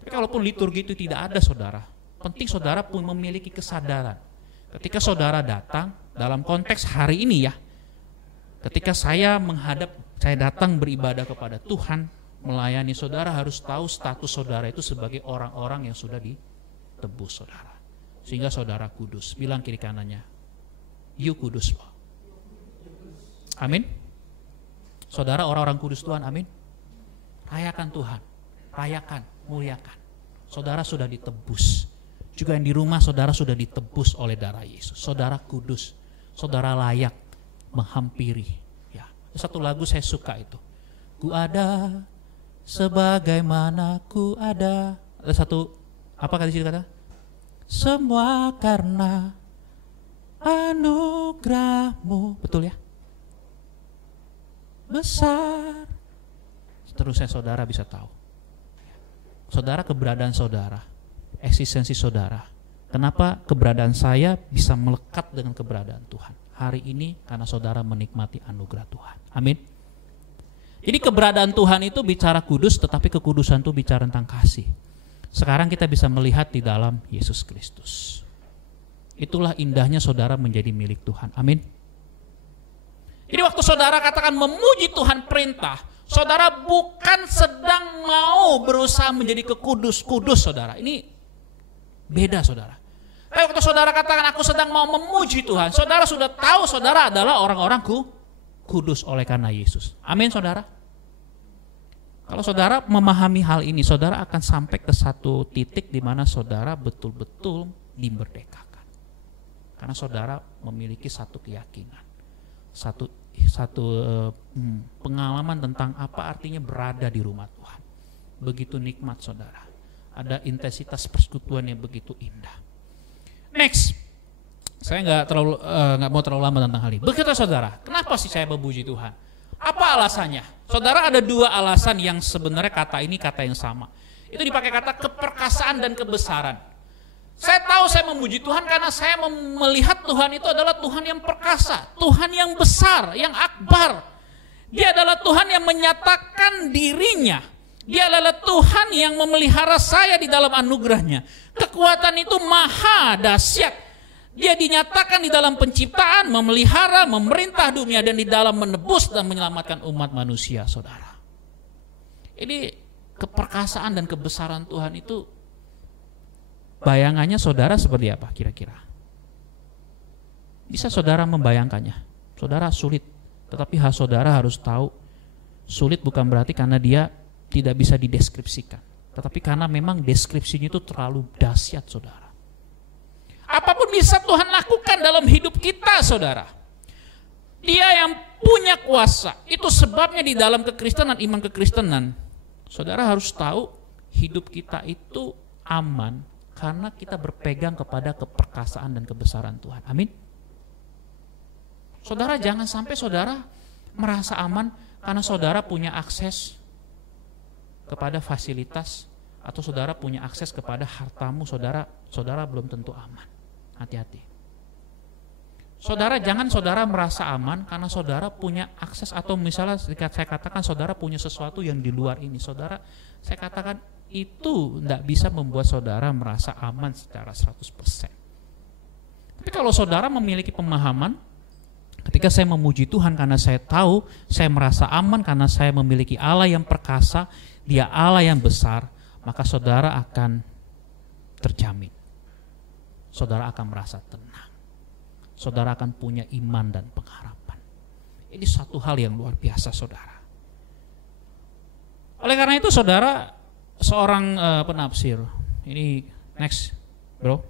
Tapi kalaupun liturgi itu tidak ada saudara, penting saudara pun memiliki kesadaran. Ketika saudara datang dalam konteks hari ini ya, ketika saya datang beribadah kepada Tuhan, melayani saudara harus tahu status saudara itu sebagai orang-orang yang sudah ditebus saudara. Sehingga saudara kudus. Bilang kiri kanannya, you kudus loh. Amin. Saudara orang-orang kudus Tuhan, amin. Rayakan Tuhan, rayakan, muliakan. Saudara sudah ditebus. Juga yang di rumah saudara sudah ditebus oleh darah Yesus. Saudara kudus, saudara layak menghampiri. Ya, satu lagu saya suka itu. Ku ada sebagaimana ku ada. Ada satu, apa kata situ kata? Semua karena anugerahmu. Betul ya? Besar. Seterusnya saudara bisa tahu. Saudara, keberadaan saudara, eksistensi saudara. Kenapa keberadaan saya bisa melekat dengan keberadaan Tuhan hari ini? Karena saudara menikmati anugerah Tuhan. Amin. Jadi keberadaan Tuhan itu bicara kudus, tetapi kekudusan itu bicara tentang kasih. Sekarang kita bisa melihat di dalam Yesus Kristus. Itulah indahnya saudara menjadi milik Tuhan. Amin. Jadi waktu saudara katakan memuji Tuhan perintah, saudara bukan sedang mau berusaha menjadi kudus saudara. Ini beda saudara. Waktu saudara katakan aku sedang mau memuji Tuhan, saudara sudah tahu saudara adalah orang-orang kudus oleh karena Yesus. Amin saudara. Kalau saudara memahami hal ini, saudara akan sampai ke satu titik di mana saudara betul-betul dimerdekakan. Karena saudara memiliki satu keyakinan, satu pengalaman tentang apa artinya berada di rumah Tuhan. Begitu nikmat saudara. Ada intensitas persekutuan yang begitu indah. Next, saya nggak mau terlalu lama tentang hal ini. Begitu saudara, kenapa sih saya memuji Tuhan? Apa alasannya? Saudara, ada dua alasan yang sebenarnya kata ini kata yang sama. Itu dipakai kata keperkasaan dan kebesaran. Saya tahu saya memuji Tuhan karena saya melihat Tuhan itu adalah Tuhan yang perkasa, Tuhan yang besar, yang akbar. Dia adalah Tuhan yang menyatakan dirinya. Dia adalah Tuhan yang memelihara saya di dalam anugerahnya. Kekuatan itu maha dahsyat. Dia dinyatakan di dalam penciptaan, memelihara, memerintah dunia, dan di dalam menebus dan menyelamatkan umat manusia, saudara. Ini keperkasaan dan kebesaran Tuhan itu, bayangannya saudara seperti apa kira-kira? Bisa saudara membayangkannya? Saudara sulit, tetapi saudara harus tahu, sulit bukan berarti karena dia tidak bisa dideskripsikan, tetapi karena memang deskripsinya itu terlalu dahsyat saudara. Apapun bisa Tuhan lakukan dalam hidup kita saudara. Dia yang punya kuasa. Itu sebabnya di dalam kekristenan, iman kekristenan, saudara harus tahu hidup kita itu aman karena kita berpegang kepada keperkasaan dan kebesaran Tuhan. Amin. Saudara, jangan sampai saudara merasa aman karena saudara punya akses kepada fasilitas atau saudara punya akses kepada hartamu, saudara belum tentu aman. Hati-hati. Saudara, jangan saudara merasa aman karena saudara punya akses, atau misalnya saya katakan saudara punya sesuatu yang di luar ini. Saudara, saya katakan itu tidak bisa membuat saudara merasa aman secara 100%. Tapi kalau saudara memiliki pemahaman, ketika saya memuji Tuhan karena saya tahu, saya merasa aman karena saya memiliki Allah yang perkasa, Dia Allah yang besar, maka saudara akan terjamin. Saudara akan merasa tenang. Saudara akan punya iman dan pengharapan. Ini satu hal yang luar biasa saudara. Oleh karena itu saudara, seorang penafsir, ini next bro,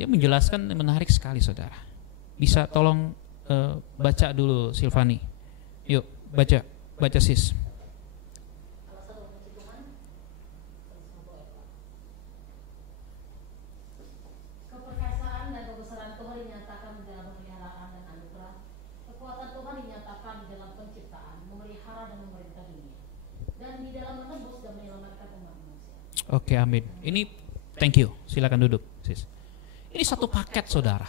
dia menjelaskan menarik sekali saudara. Bisa tolong baca dulu Silvani. Yuk baca sis. Tuhan di dalam pemeliharaan dan anugerah. Kekuatan Tuhan dinyatakan di dalam penciptaan, memelihara dan memerintah dunia, dan di dalam menembus dan menyelamatkan umat manusia. Oke, amin. Ini thank you. Silakan duduk, sis. Ini satu paket, saudara.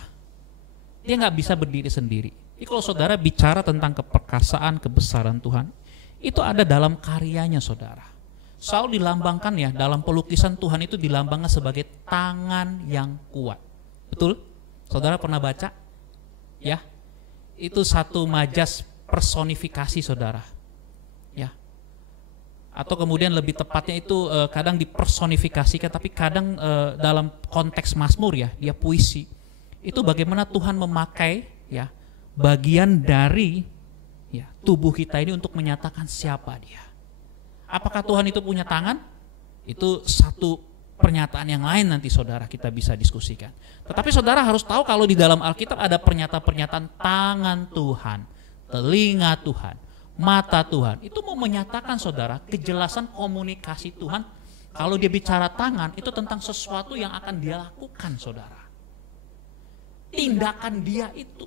Dia nggak bisa berdiri sendiri. Jadi kalau saudara bicara tentang keperkasaan, kebesaran Tuhan, itu ada dalam karyanya, saudara. Selalu dilambangkan ya, dalam pelukisan Tuhan itu dilambangkan sebagai tangan yang kuat. Betul? Saudara pernah baca? Ya. Itu satu majas personifikasi, saudara. Ya. Atau kemudian lebih tepatnya itu kadang dipersonifikasikan, tapi kadang dalam konteks Mazmur ya, dia puisi. Itu bagaimana Tuhan memakai ya bagian dari ya tubuh kita ini untuk menyatakan siapa dia. Apakah Tuhan itu punya tangan? Itu satu pernyataan yang lain nanti saudara kita bisa diskusikan. Tetapi saudara harus tahu kalau di dalam Alkitab ada pernyataan-pernyataan tangan Tuhan, telinga Tuhan, mata Tuhan. Itu mau menyatakan saudara kejelasan komunikasi Tuhan. Kalau dia bicara tangan itu tentang sesuatu yang akan dia lakukan, saudara. Tindakan dia itu.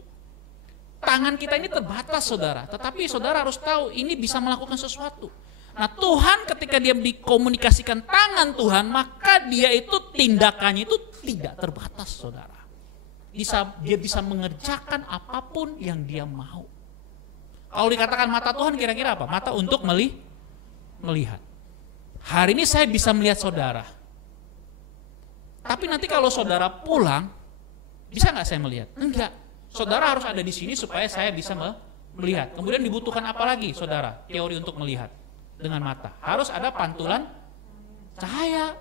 Tangan kita ini terbatas, saudara. Tetapi saudara harus tahu ini bisa melakukan sesuatu. Nah, Tuhan ketika dia dikomunikasikan tangan Tuhan, maka dia itu tindakannya itu tidak terbatas, saudara. Dia bisa mengerjakan apapun yang dia mau. Kalau dikatakan mata Tuhan kira-kira apa? Mata untuk melihat. Hari ini saya bisa melihat saudara. Tapi nanti kalau saudara pulang, bisa nggak saya melihat? Enggak. Saudara harus ada di sini supaya saya bisa melihat. Kemudian dibutuhkan apa lagi, saudara? Teori untuk melihat dengan mata. Harus ada pantulan cahaya.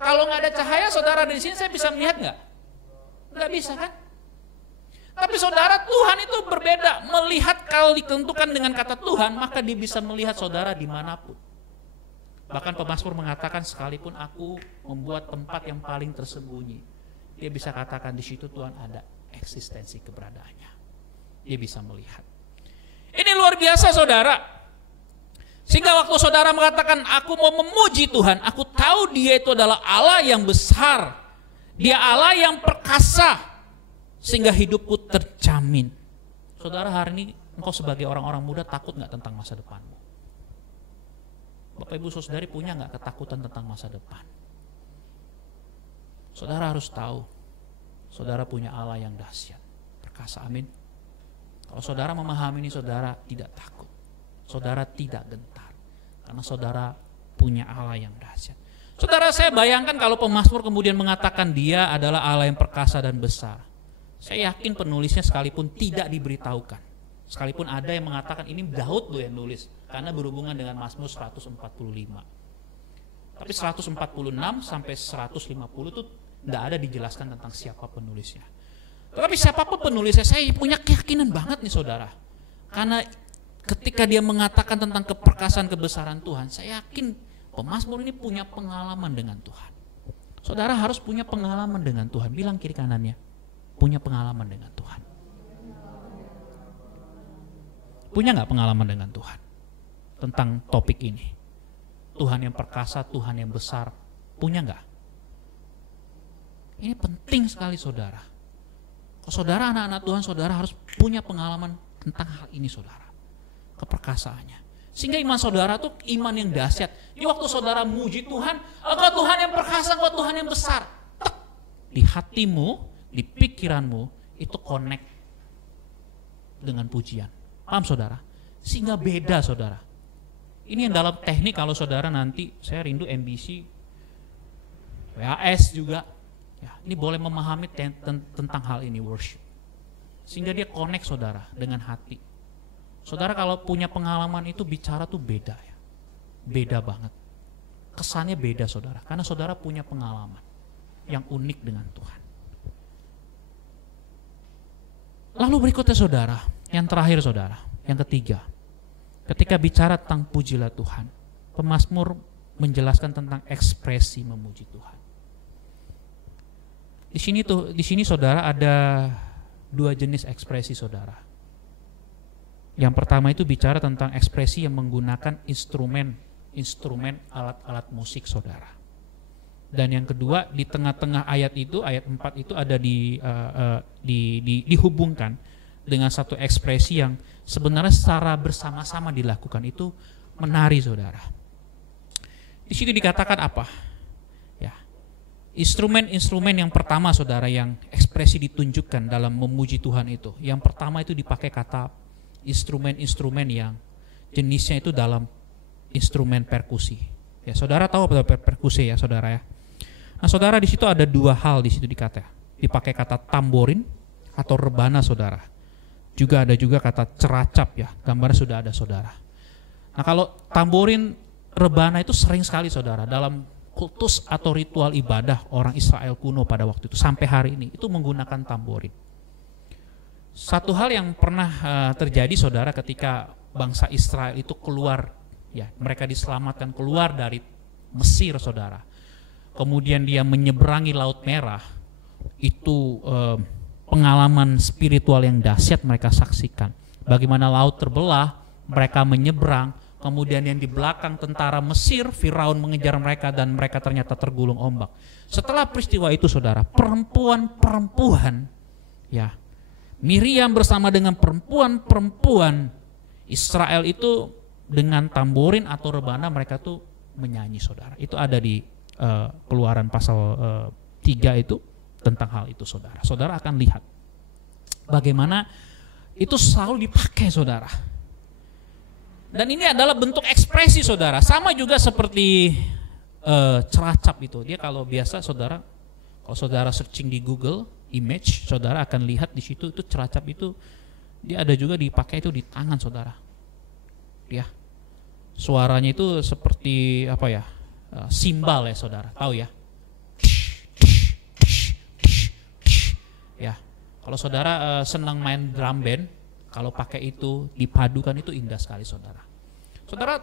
Kalau nggak ada cahaya, saudara di sini saya bisa melihat nggak? Nggak bisa kan? Tapi saudara, Tuhan itu berbeda. Melihat kalau ditentukan dengan kata Tuhan, maka dia bisa melihat saudara dimanapun. Bahkan pemazmur mengatakan sekalipun aku membuat tempat yang paling tersembunyi, dia bisa katakan di situ Tuhan ada eksistensi keberadaannya. Dia bisa melihat. Ini luar biasa, saudara. Sehingga waktu saudara mengatakan aku mau memuji Tuhan, aku tahu dia itu adalah Allah yang besar. Dia Allah yang perkasa. Sehingga hidupku terjamin. Saudara, hari ini engkau sebagai orang-orang muda takut gak tentang masa depanmu? Bapak ibu saudari punya gak ketakutan tentang masa depan? Saudara harus tahu, saudara punya Allah yang dahsyat, perkasa, amin. Kalau saudara memahami ini, saudara tidak takut, saudara tidak gentar, karena saudara punya Allah yang dahsyat. Saudara, saya bayangkan kalau pemazmur kemudian mengatakan dia adalah Allah yang perkasa dan besar. Saya yakin penulisnya sekalipun tidak diberitahukan, sekalipun ada yang mengatakan ini Daud loh yang nulis, karena berhubungan dengan Mazmur 145. Tapi 146 sampai 150 itu tidak ada dijelaskan tentang siapa penulisnya. Tetapi siapapun penulisnya, saya punya keyakinan banget nih saudara. Karena ketika dia mengatakan tentang keperkasaan kebesaran Tuhan, saya yakin pemazmur ini punya pengalaman dengan Tuhan. Saudara harus punya pengalaman dengan Tuhan. Bilang kiri kanannya, punya pengalaman dengan Tuhan. Punya gak pengalaman dengan Tuhan? Tentang topik ini. Tuhan yang perkasa, Tuhan yang besar. Punya gak? Ini penting sekali saudara. Kalau saudara anak-anak Tuhan, saudara harus punya pengalaman tentang hal ini saudara. Keperkasaannya. Sehingga iman saudara itu iman yang dahsyat. Ini waktu saudara muji Tuhan, engkau Tuhan yang perkasa, engkau Tuhan yang besar. Tek, di hatimu, di pikiranmu, itu connect dengan pujian. Paham saudara? Sehingga beda saudara. Ini yang dalam teknik kalau saudara nanti, saya rindu MBC, WAS juga. Ya, ini boleh memahami tentang hal ini, worship. Sehingga dia connect saudara dengan hati. Saudara kalau punya pengalaman itu bicara tuh beda ya. Beda banget. Kesannya beda saudara. Karena saudara punya pengalaman yang unik dengan Tuhan. Lalu berikutnya saudara, yang terakhir saudara, yang ketiga. Ketika bicara tentang pujilah Tuhan, pemazmur menjelaskan tentang ekspresi memuji Tuhan. Di sini saudara ada dua jenis ekspresi saudara. Yang pertama itu bicara tentang ekspresi yang menggunakan instrumen alat-alat musik saudara. Dan yang kedua, di tengah-tengah ayat itu, ayat 4 itu ada dihubungkan dengan satu ekspresi yang sebenarnya secara bersama-sama dilakukan, itu menari, saudara. Di situ dikatakan apa? Ya, instrumen-instrumen yang pertama, saudara, yang ekspresi ditunjukkan dalam memuji Tuhan itu. Yang pertama itu dipakai kata instrumen-instrumen yang jenisnya itu dalam instrumen perkusi. Ya, saudara tahu apa perkusi ya, saudara ya? Nah, saudara, di situ ada dua hal di situ dipakai kata tamborin atau rebana, saudara. Juga ada juga kata ceracap ya, gambarnya sudah ada, saudara. Nah, kalau tamborin, rebana itu sering sekali, saudara, dalam kultus atau ritual ibadah orang Israel kuno pada waktu itu sampai hari ini itu menggunakan tamborin. Satu hal yang pernah terjadi, saudara, ketika bangsa Israel itu keluar, ya, mereka diselamatkan keluar dari Mesir, saudara. Kemudian dia menyeberangi Laut Merah, itu pengalaman spiritual yang dahsyat mereka saksikan. Bagaimana laut terbelah, mereka menyeberang, kemudian yang di belakang tentara Mesir, Firaun mengejar mereka dan mereka ternyata tergulung ombak. Setelah peristiwa itu, saudara, perempuan-perempuan, ya, Miriam bersama dengan perempuan-perempuan Israel itu dengan tamborin atau rebana mereka tuh menyanyi, saudara. Itu ada di Keluaran pasal 3 itu tentang hal itu, saudara. Saudara akan lihat bagaimana itu selalu dipakai, saudara. Dan ini adalah bentuk ekspresi, saudara. Sama juga seperti ceracap itu. Dia kalau biasa, saudara, kalau saudara searching di Google Image, saudara akan lihat di situ itu ceracap itu dia ada juga dipakai itu di tangan, saudara. Ya. Suaranya itu seperti apa ya? Simbal ya, saudara, tahu ya? Ya, kalau saudara senang main drum band, kalau pakai itu dipadukan itu indah sekali, saudara. Saudara,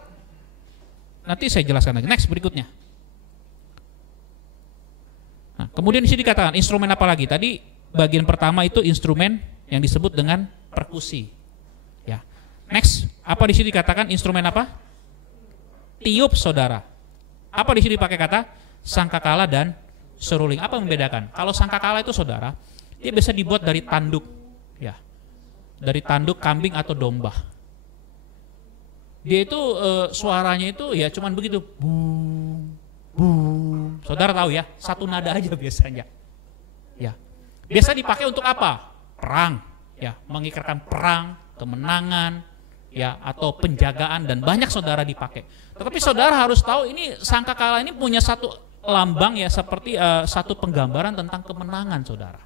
nanti saya jelaskan lagi. Next, berikutnya. Nah, kemudian di sini dikatakan instrumen apa lagi? Tadi bagian pertama itu instrumen yang disebut dengan perkusi. Ya. Next, apa di sini dikatakan instrumen apa? Tiup, saudara. Apa di sini dipakai kata sangkakala dan seruling? Apa membedakan? Kalau sangkakala itu, saudara, dia biasa dibuat dari tanduk, ya, dari tanduk kambing atau domba. Dia itu suaranya itu ya cuman begitu, boom, boom. Saudara tahu ya, satu nada aja biasanya. Ya, biasa dipakai untuk apa? Perang, ya, mengikrarkan perang, kemenangan, ya, atau penjagaan, dan banyak, saudara, dipakai. Tetapi saudara harus tahu ini sangkakala ini punya satu lambang, ya, seperti satu penggambaran tentang kemenangan, saudara.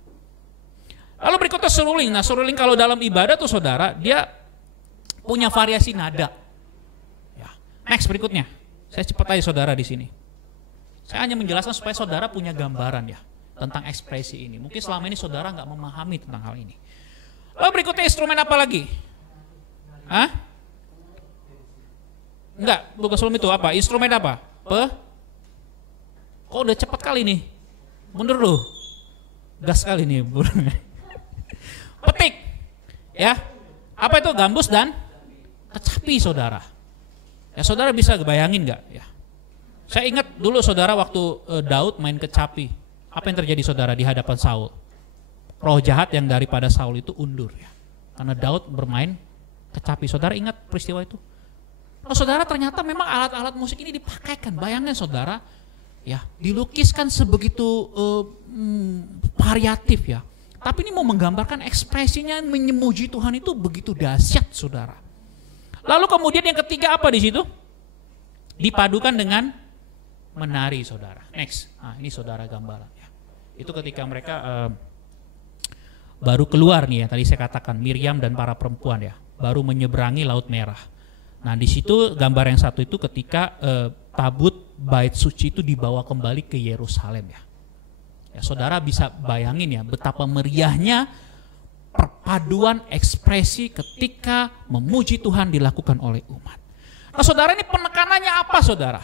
Lalu berikutnya seruling. Nah, seruling kalau dalam ibadah tuh, saudara, dia punya variasi nada. Ya. Next, berikutnya. Saya cepat aja, saudara, di sini. Saya hanya menjelaskan supaya saudara punya gambaran, ya, tentang ekspresi ini. Mungkin selama ini saudara nggak memahami tentang hal ini. Lalu berikutnya instrumen apa lagi? Hah? Enggak, bukan sebelum itu apa? Instrumen apa? Kok udah cepat kali nih? Mundur dulu. Gas kali nih. Petik. Ya. Apa itu? Gambus dan kecapi, saudara. Ya, saudara bisa bayangin enggak? Ya. Saya ingat dulu, saudara, waktu Daud main kecapi. Apa yang terjadi, saudara, di hadapan Saul? Roh jahat yang daripada Saul itu undur, ya. Karena Daud bermain kecapi. Saudara ingat peristiwa itu? Oh, saudara, ternyata memang alat-alat musik ini dipakaikan. Bayangkan, saudara, ya, dilukiskan sebegitu variatif, ya. Tapi ini mau menggambarkan ekspresinya memuji Tuhan itu begitu dahsyat, saudara. Lalu kemudian yang ketiga apa di situ? Dipadukan dengan menari, saudara. Next, nah, ini saudara gambaran, ya. Itu ketika mereka baru keluar nih, ya. Tadi saya katakan Miriam dan para perempuan, ya, baru menyeberangi Laut Merah. Nah, di situ gambar yang satu itu ketika tabut bait suci itu dibawa kembali ke Yerusalem, ya. Ya, saudara bisa bayangin, ya, betapa meriahnya perpaduan ekspresi ketika memuji Tuhan dilakukan oleh umat. Nah, saudara, ini penekanannya apa, saudara?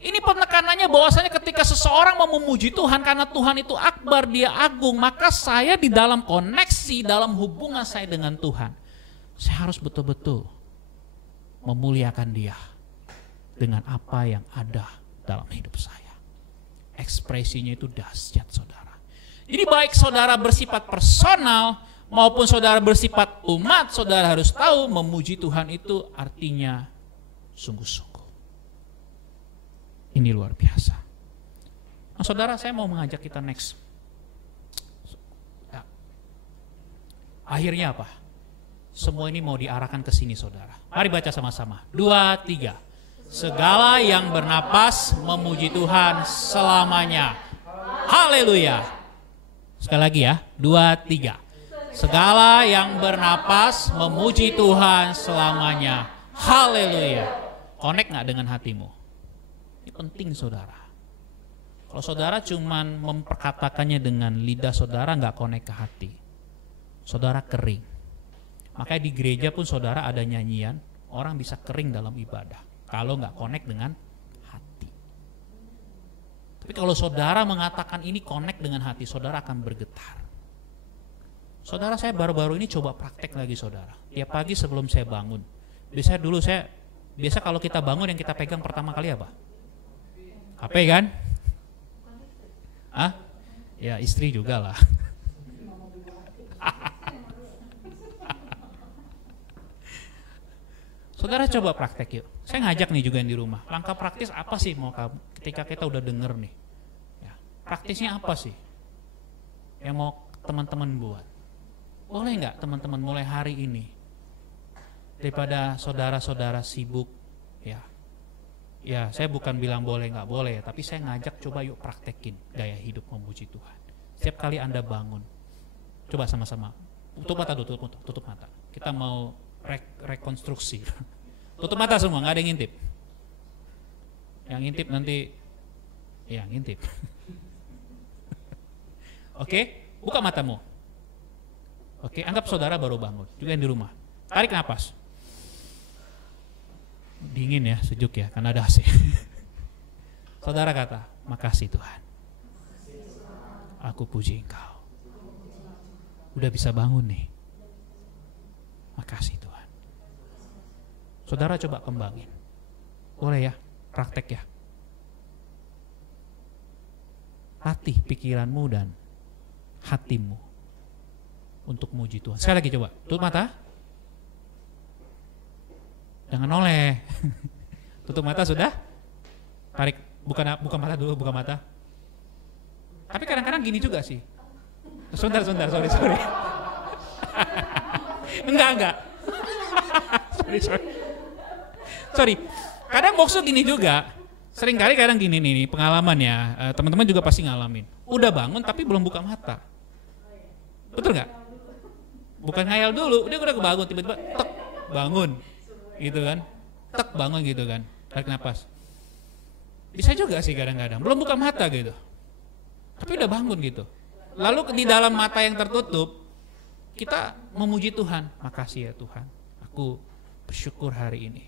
Ini penekanannya bahwasanya ketika seseorang mau memuji Tuhan karena Tuhan itu akbar, dia agung, maka saya di dalam koneksi, dalam hubungan saya dengan Tuhan, saya harus betul-betul memuliakan Dia dengan apa yang ada dalam hidup saya. ekspresinya itu dahsyat saudara. Jadi baik saudara bersifat personal maupun saudara bersifat umat, saudara harus tahu memuji Tuhan itu artinya sungguh-sungguh. Ini luar biasa. Nah, saudara, saya mau mengajak kita next. Akhirnya apa? Semua ini mau diarahkan ke sini saudara. Mari baca sama-sama. 2, 3. Segala yang bernapas memuji Tuhan selamanya. Haleluya. Sekali lagi ya. 2, 3. Segala yang bernapas memuji Tuhan selamanya. Haleluya. Connect gak dengan hatimu? Ini penting saudara. Kalau saudara cuman memperkatakannya dengan lidah saudara, gak connect ke hati, saudara kering. Makanya di gereja pun saudara ada nyanyian, orang bisa kering dalam ibadah kalau gak connect dengan hati. Tapi kalau saudara mengatakan ini connect dengan hati, saudara akan bergetar. Saudara, saya baru-baru ini coba praktek lagi saudara. Tiap pagi sebelum saya bangun, biasa kalau kita bangun yang kita pegang pertama kali apa? HP kan? Ah? Ya istri juga lah. Saudara coba praktek yuk. Saya ngajak nih juga yang di rumah. Langkah praktis apa sih mau kamu ketika kita udah denger nih? Ya, praktisnya apa sih yang mau teman-teman buat? Boleh nggak teman-teman mulai hari ini, daripada saudara-saudara sibuk, ya saya bukan bilang boleh nggak boleh, tapi saya ngajak coba yuk praktekin gaya hidup memuji Tuhan. Setiap kali Anda bangun, coba sama-sama tutup mata. Kita mau rekonstruksi. Tutup mata semua, nggak ada yang ngintip. Yang ngintip nanti, ya ngintip. Oke, buka matamu. Oke, anggap saudara baru bangun, juga yang di rumah. Tarik napas. Dingin ya, sejuk ya, karena ada AC. Saudara kata, makasih Tuhan. Aku puji Engkau. Udah bisa bangun nih. Makasih Tuhan. Saudara coba kembangin. Boleh ya, praktek ya. Latih pikiranmu dan hatimu untuk muji Tuhan. Sekali lagi coba, tutup mata. Jangan noleh. Tutup mata sudah. Tarik, buka mata dulu, buka mata. Tapi kadang-kadang gini juga sih. Sebentar, sorry. Enggak. Sorry. Kadang maksud gini juga. Seringkali kadang gini nih pengalaman ya. Teman-teman juga pasti ngalamin. Udah bangun tapi belum buka mata. Betul nggak? Bukan ngayal dulu, udah kebangun tiba-tiba tek bangun, gitu kan? Tek bangun gitu kan? Tarik napas. Bisa juga sih kadang-kadang, belum buka mata gitu, tapi udah bangun gitu. Lalu di dalam mata yang tertutup, kita memuji Tuhan. Makasih ya Tuhan, aku bersyukur hari ini.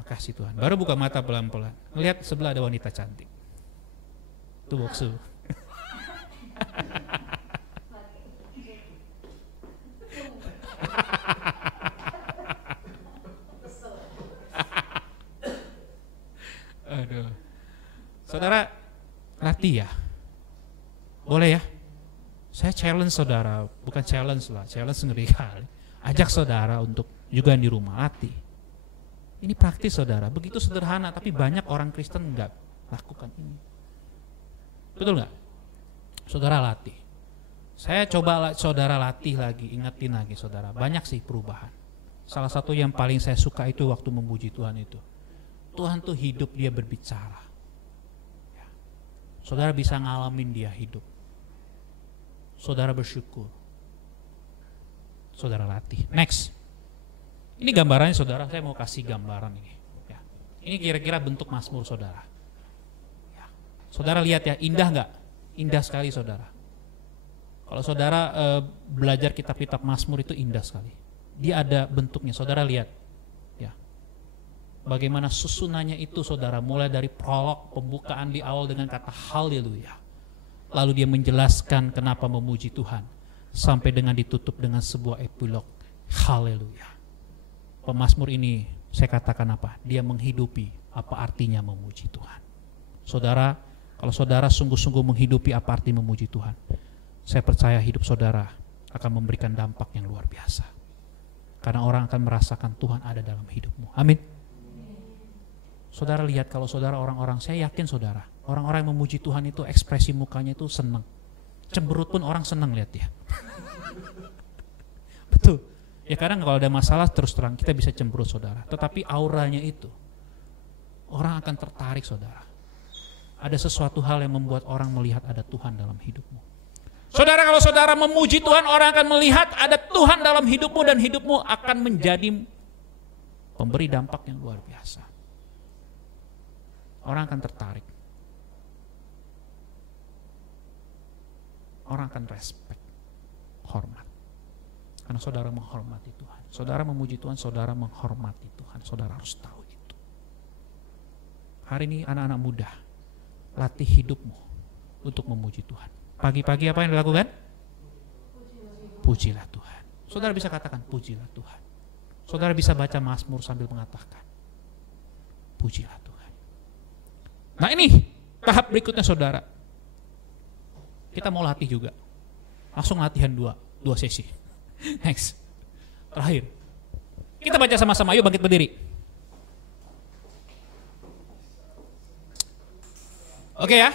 Makasih Tuhan. Baru buka mata pelan-pelan. Lihat sebelah ada wanita cantik. Itu boksu. Aduh. Saudara latih ya. Boleh ya. Saya challenge saudara, bukan challenge lah, challenge ngeri kali. Ajak saudara untuk juga di rumah latih. Ini praktis saudara, begitu sederhana tapi banyak orang Kristen enggak lakukan ini. Betul enggak? Saudara latih. Saya coba saudara latih lagi, ingetin lagi saudara. Banyak sih perubahan. Salah satu yang paling saya suka itu waktu memuji Tuhan itu. Tuhan tuh hidup, dia berbicara. Ya. Saudara bisa ngalamin dia hidup. Saudara bersyukur. Saudara latih. Next. Ini gambarannya saudara, saya mau kasih gambaran ini. Ya. Ini kira-kira bentuk Mazmur saudara. Ya. Saudara lihat ya, indah nggak? Indah sekali saudara. Kalau saudara belajar kitab-kitab Mazmur itu indah sekali. Dia ada bentuknya, saudara lihat. Ya. Bagaimana susunannya itu saudara, mulai dari prolog, pembukaan di awal dengan kata haleluya. Lalu dia menjelaskan kenapa memuji Tuhan. Sampai dengan ditutup dengan sebuah epilog, haleluya. Pemazmur ini saya katakan apa? Dia menghidupi apa artinya memuji Tuhan. Saudara, kalau saudara sungguh-sungguh menghidupi apa arti memuji Tuhan, saya percaya hidup saudara akan memberikan dampak yang luar biasa. Karena orang akan merasakan Tuhan ada dalam hidupmu. Amin. Saudara lihat kalau saudara orang-orang, saya yakin saudara, orang-orang yang memuji Tuhan itu ekspresi mukanya itu senang. Cemberut pun orang senang lihat dia. Betul. Ya kadang kalau ada masalah terus terang kita bisa cemberut saudara. Tetapi auranya itu, orang akan tertarik saudara. Ada sesuatu hal yang membuat orang melihat ada Tuhan dalam hidupmu. Saudara, kalau saudara memuji Tuhan, orang akan melihat ada Tuhan dalam hidupmu dan hidupmu akan menjadi pemberi dampak yang luar biasa. Orang akan tertarik. Orang akan respect, hormat. Karena saudara menghormati Tuhan. Saudara memuji Tuhan, saudara menghormati Tuhan. Saudara harus tahu itu. Hari ini anak-anak muda, latih hidupmu untuk memuji Tuhan. Pagi-pagi apa yang dilakukan? Pujilah Tuhan. Saudara bisa katakan, pujilah Tuhan. Saudara bisa baca Mazmur sambil mengatakan, pujilah Tuhan. Nah ini tahap berikutnya saudara. Kita mau latih juga. Langsung latihan dua sesi. Next. Terakhir. Kita baca sama-sama, yuk bangkit berdiri. Oke ya.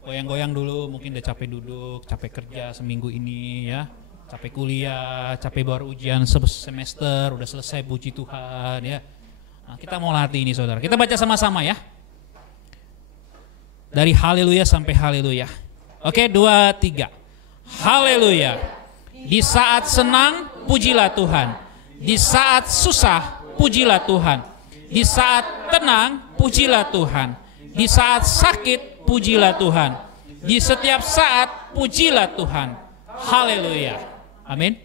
Goyang-goyang dulu, mungkin udah capek duduk, capek kerja seminggu ini ya. Capek kuliah, capek baru ujian semester, udah selesai, puji Tuhan ya. Nah, kita mau latih ini saudara. Kita baca sama-sama ya. Dari haleluya sampai haleluya. Oke, 2, 3. Haleluya. Di saat senang, pujilah Tuhan. Di saat susah, pujilah Tuhan. Di saat tenang, pujilah Tuhan. Di saat sakit, pujilah Tuhan. Di setiap saat, pujilah Tuhan. Haleluya. Amin.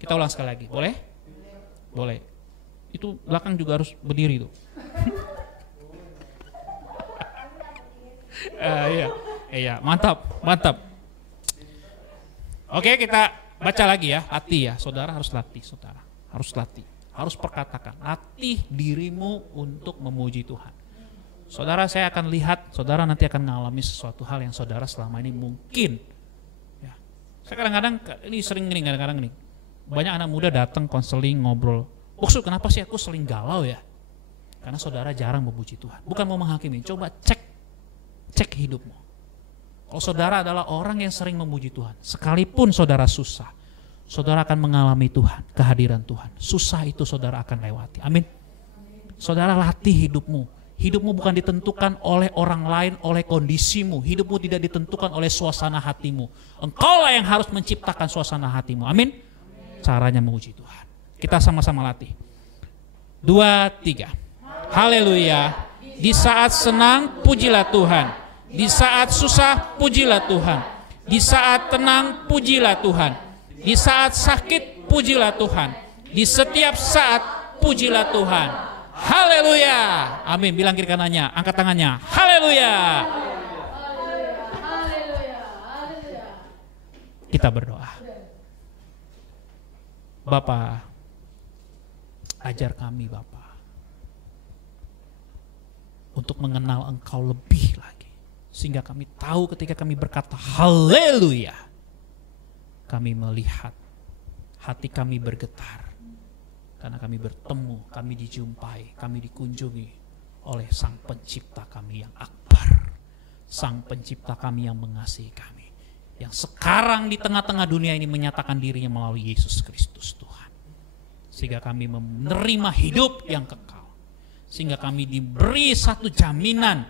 Kita ulang sekali lagi, boleh? Boleh. Itu belakang juga harus berdiri tuh. Iya, mantap. Oke, kita baca lagi ya, latih ya. Saudara harus latih, saudara. Harus latih, harus perkatakan. Latih dirimu untuk memuji Tuhan. Saudara, saya akan lihat, saudara nanti akan mengalami sesuatu hal yang saudara selama ini mungkin. Ya. Saya kadang-kadang, ini sering nih, kadang-kadang nih. Banyak anak muda datang konseling, ngobrol. Maksud kenapa sih aku sering galau ya? Karena saudara jarang memuji Tuhan. Bukan mau menghakimi, coba cek hidupmu. Kalau saudara adalah orang yang sering memuji Tuhan, sekalipun saudara susah, saudara akan mengalami Tuhan, kehadiran Tuhan. Susah itu saudara akan lewati. Amin. Saudara latih hidupmu. Hidupmu bukan ditentukan oleh orang lain, oleh kondisimu. Hidupmu tidak ditentukan oleh suasana hatimu. Engkaulah yang harus menciptakan suasana hatimu. Amin. Caranya memuji Tuhan. Kita sama-sama latih. 2, 3. Haleluya. Di saat senang, pujilah Tuhan. Di saat susah, pujilah Tuhan. Di saat tenang, pujilah Tuhan. Di saat sakit, pujilah Tuhan. Di setiap saat, pujilah Tuhan. Haleluya. Amin. Bilang kiri kanannya, angkat tangannya. Haleluya. Kita berdoa. Bapa, ajar kami Bapa untuk mengenal Engkau lebih lagi. Sehingga kami tahu ketika kami berkata haleluya, kami melihat hati kami bergetar. Karena kami bertemu, kami dijumpai, kami dikunjungi oleh Sang Pencipta kami yang akbar. Sang Pencipta kami yang mengasihi kami. Yang sekarang di tengah-tengah dunia ini menyatakan dirinya melalui Yesus Kristus Tuhan. Sehingga kami menerima hidup yang kekal. Sehingga kami diberi satu jaminan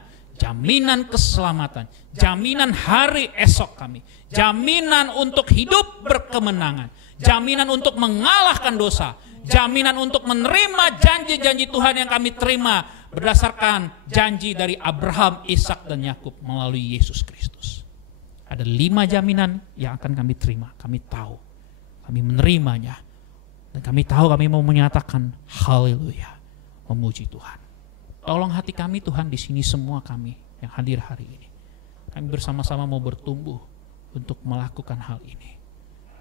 keselamatan, jaminan hari esok kami, jaminan untuk hidup berkemenangan, jaminan untuk mengalahkan dosa, jaminan untuk menerima janji-janji Tuhan yang kami terima berdasarkan janji dari Abraham, Ishak dan Yakub melalui Yesus Kristus. Ada 5 jaminan yang akan kami terima. Kami tahu, kami menerimanya, dan kami tahu kami mau menyatakan haleluya, memuji Tuhan. Tolong hati kami Tuhan, di sini semua kami yang hadir hari ini. Kami bersama-sama mau bertumbuh untuk melakukan hal ini.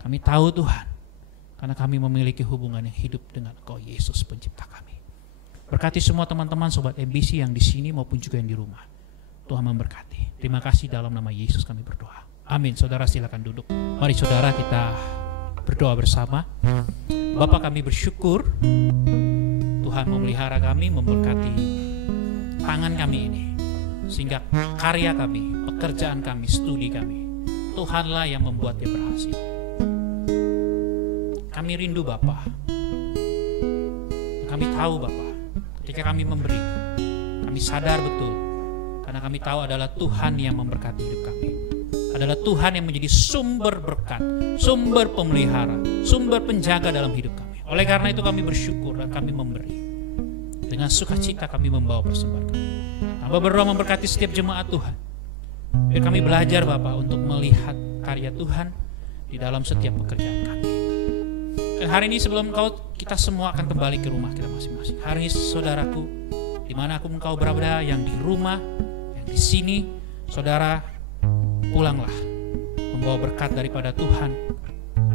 Kami tahu Tuhan, karena kami memiliki hubungan yang hidup dengan Engkau Yesus Pencipta kami. Berkati semua teman-teman Sobat MBC yang di sini maupun juga yang di rumah. Tuhan memberkati. Terima kasih dalam nama Yesus kami berdoa. Amin. Saudara silakan duduk. Mari saudara kita berdoa bersama. Bapa, kami bersyukur Tuhan memelihara kami, memberkati tangan kami ini, sehingga karya kami, pekerjaan kami, studi kami, Tuhanlah yang membuatnya berhasil. Kami rindu Bapa. Kami tahu Bapa, ketika kami memberi, kami sadar betul, karena kami tahu adalah Tuhan yang memberkati hidup kami, adalah Tuhan yang menjadi sumber berkat, sumber pemelihara, sumber penjaga dalam hidup kami. Oleh karena itu kami bersyukur dan kami memberi. Dengan sukacita kami membawa persembahan kami. Hamba berdoa memberkati setiap jemaat Tuhan. Biar kami belajar Bapak untuk melihat karya Tuhan di dalam setiap pekerjaan kami. Dan hari ini sebelum kita semua akan kembali ke rumah kita masing-masing. Hari ini saudaraku, dimanapun engkau berada, yang di rumah, yang di sini, saudara, pulanglah membawa berkat daripada Tuhan.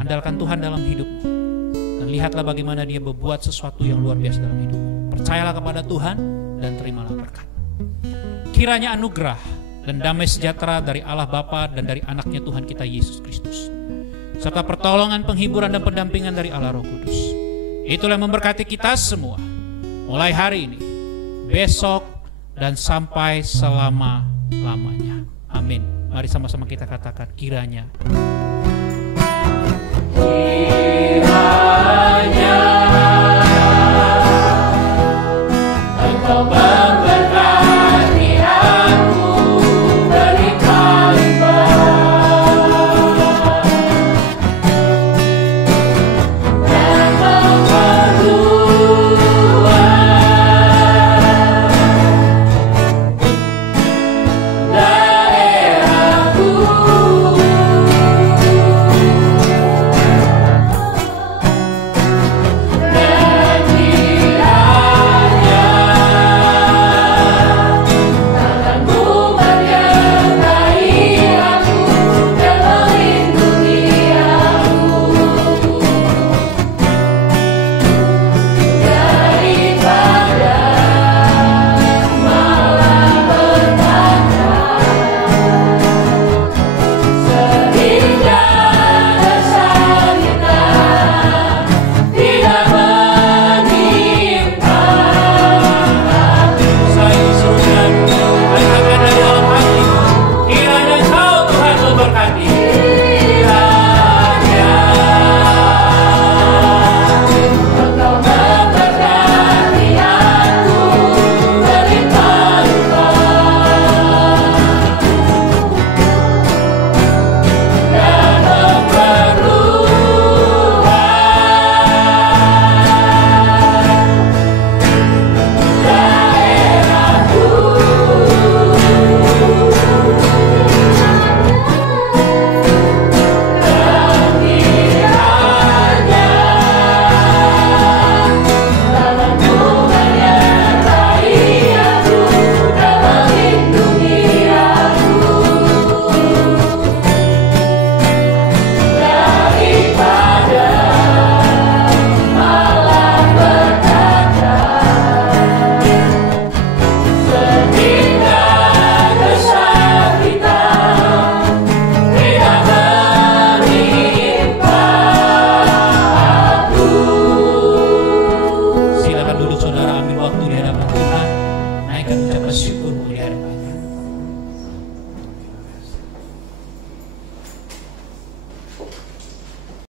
Andalkan Tuhan dalam hidupmu dan lihatlah bagaimana Dia berbuat sesuatu yang luar biasa dalam hidupmu. Percayalah kepada Tuhan dan terimalah berkat. Kiranya anugerah dan damai sejahtera dari Allah Bapa dan dari anaknya Tuhan kita Yesus Kristus, serta pertolongan, penghiburan dan pendampingan dari Allah Roh Kudus, itulah yang memberkati kita semua mulai hari ini, besok, dan sampai selama-lamanya. Amin. Mari sama-sama kita katakan kiranya.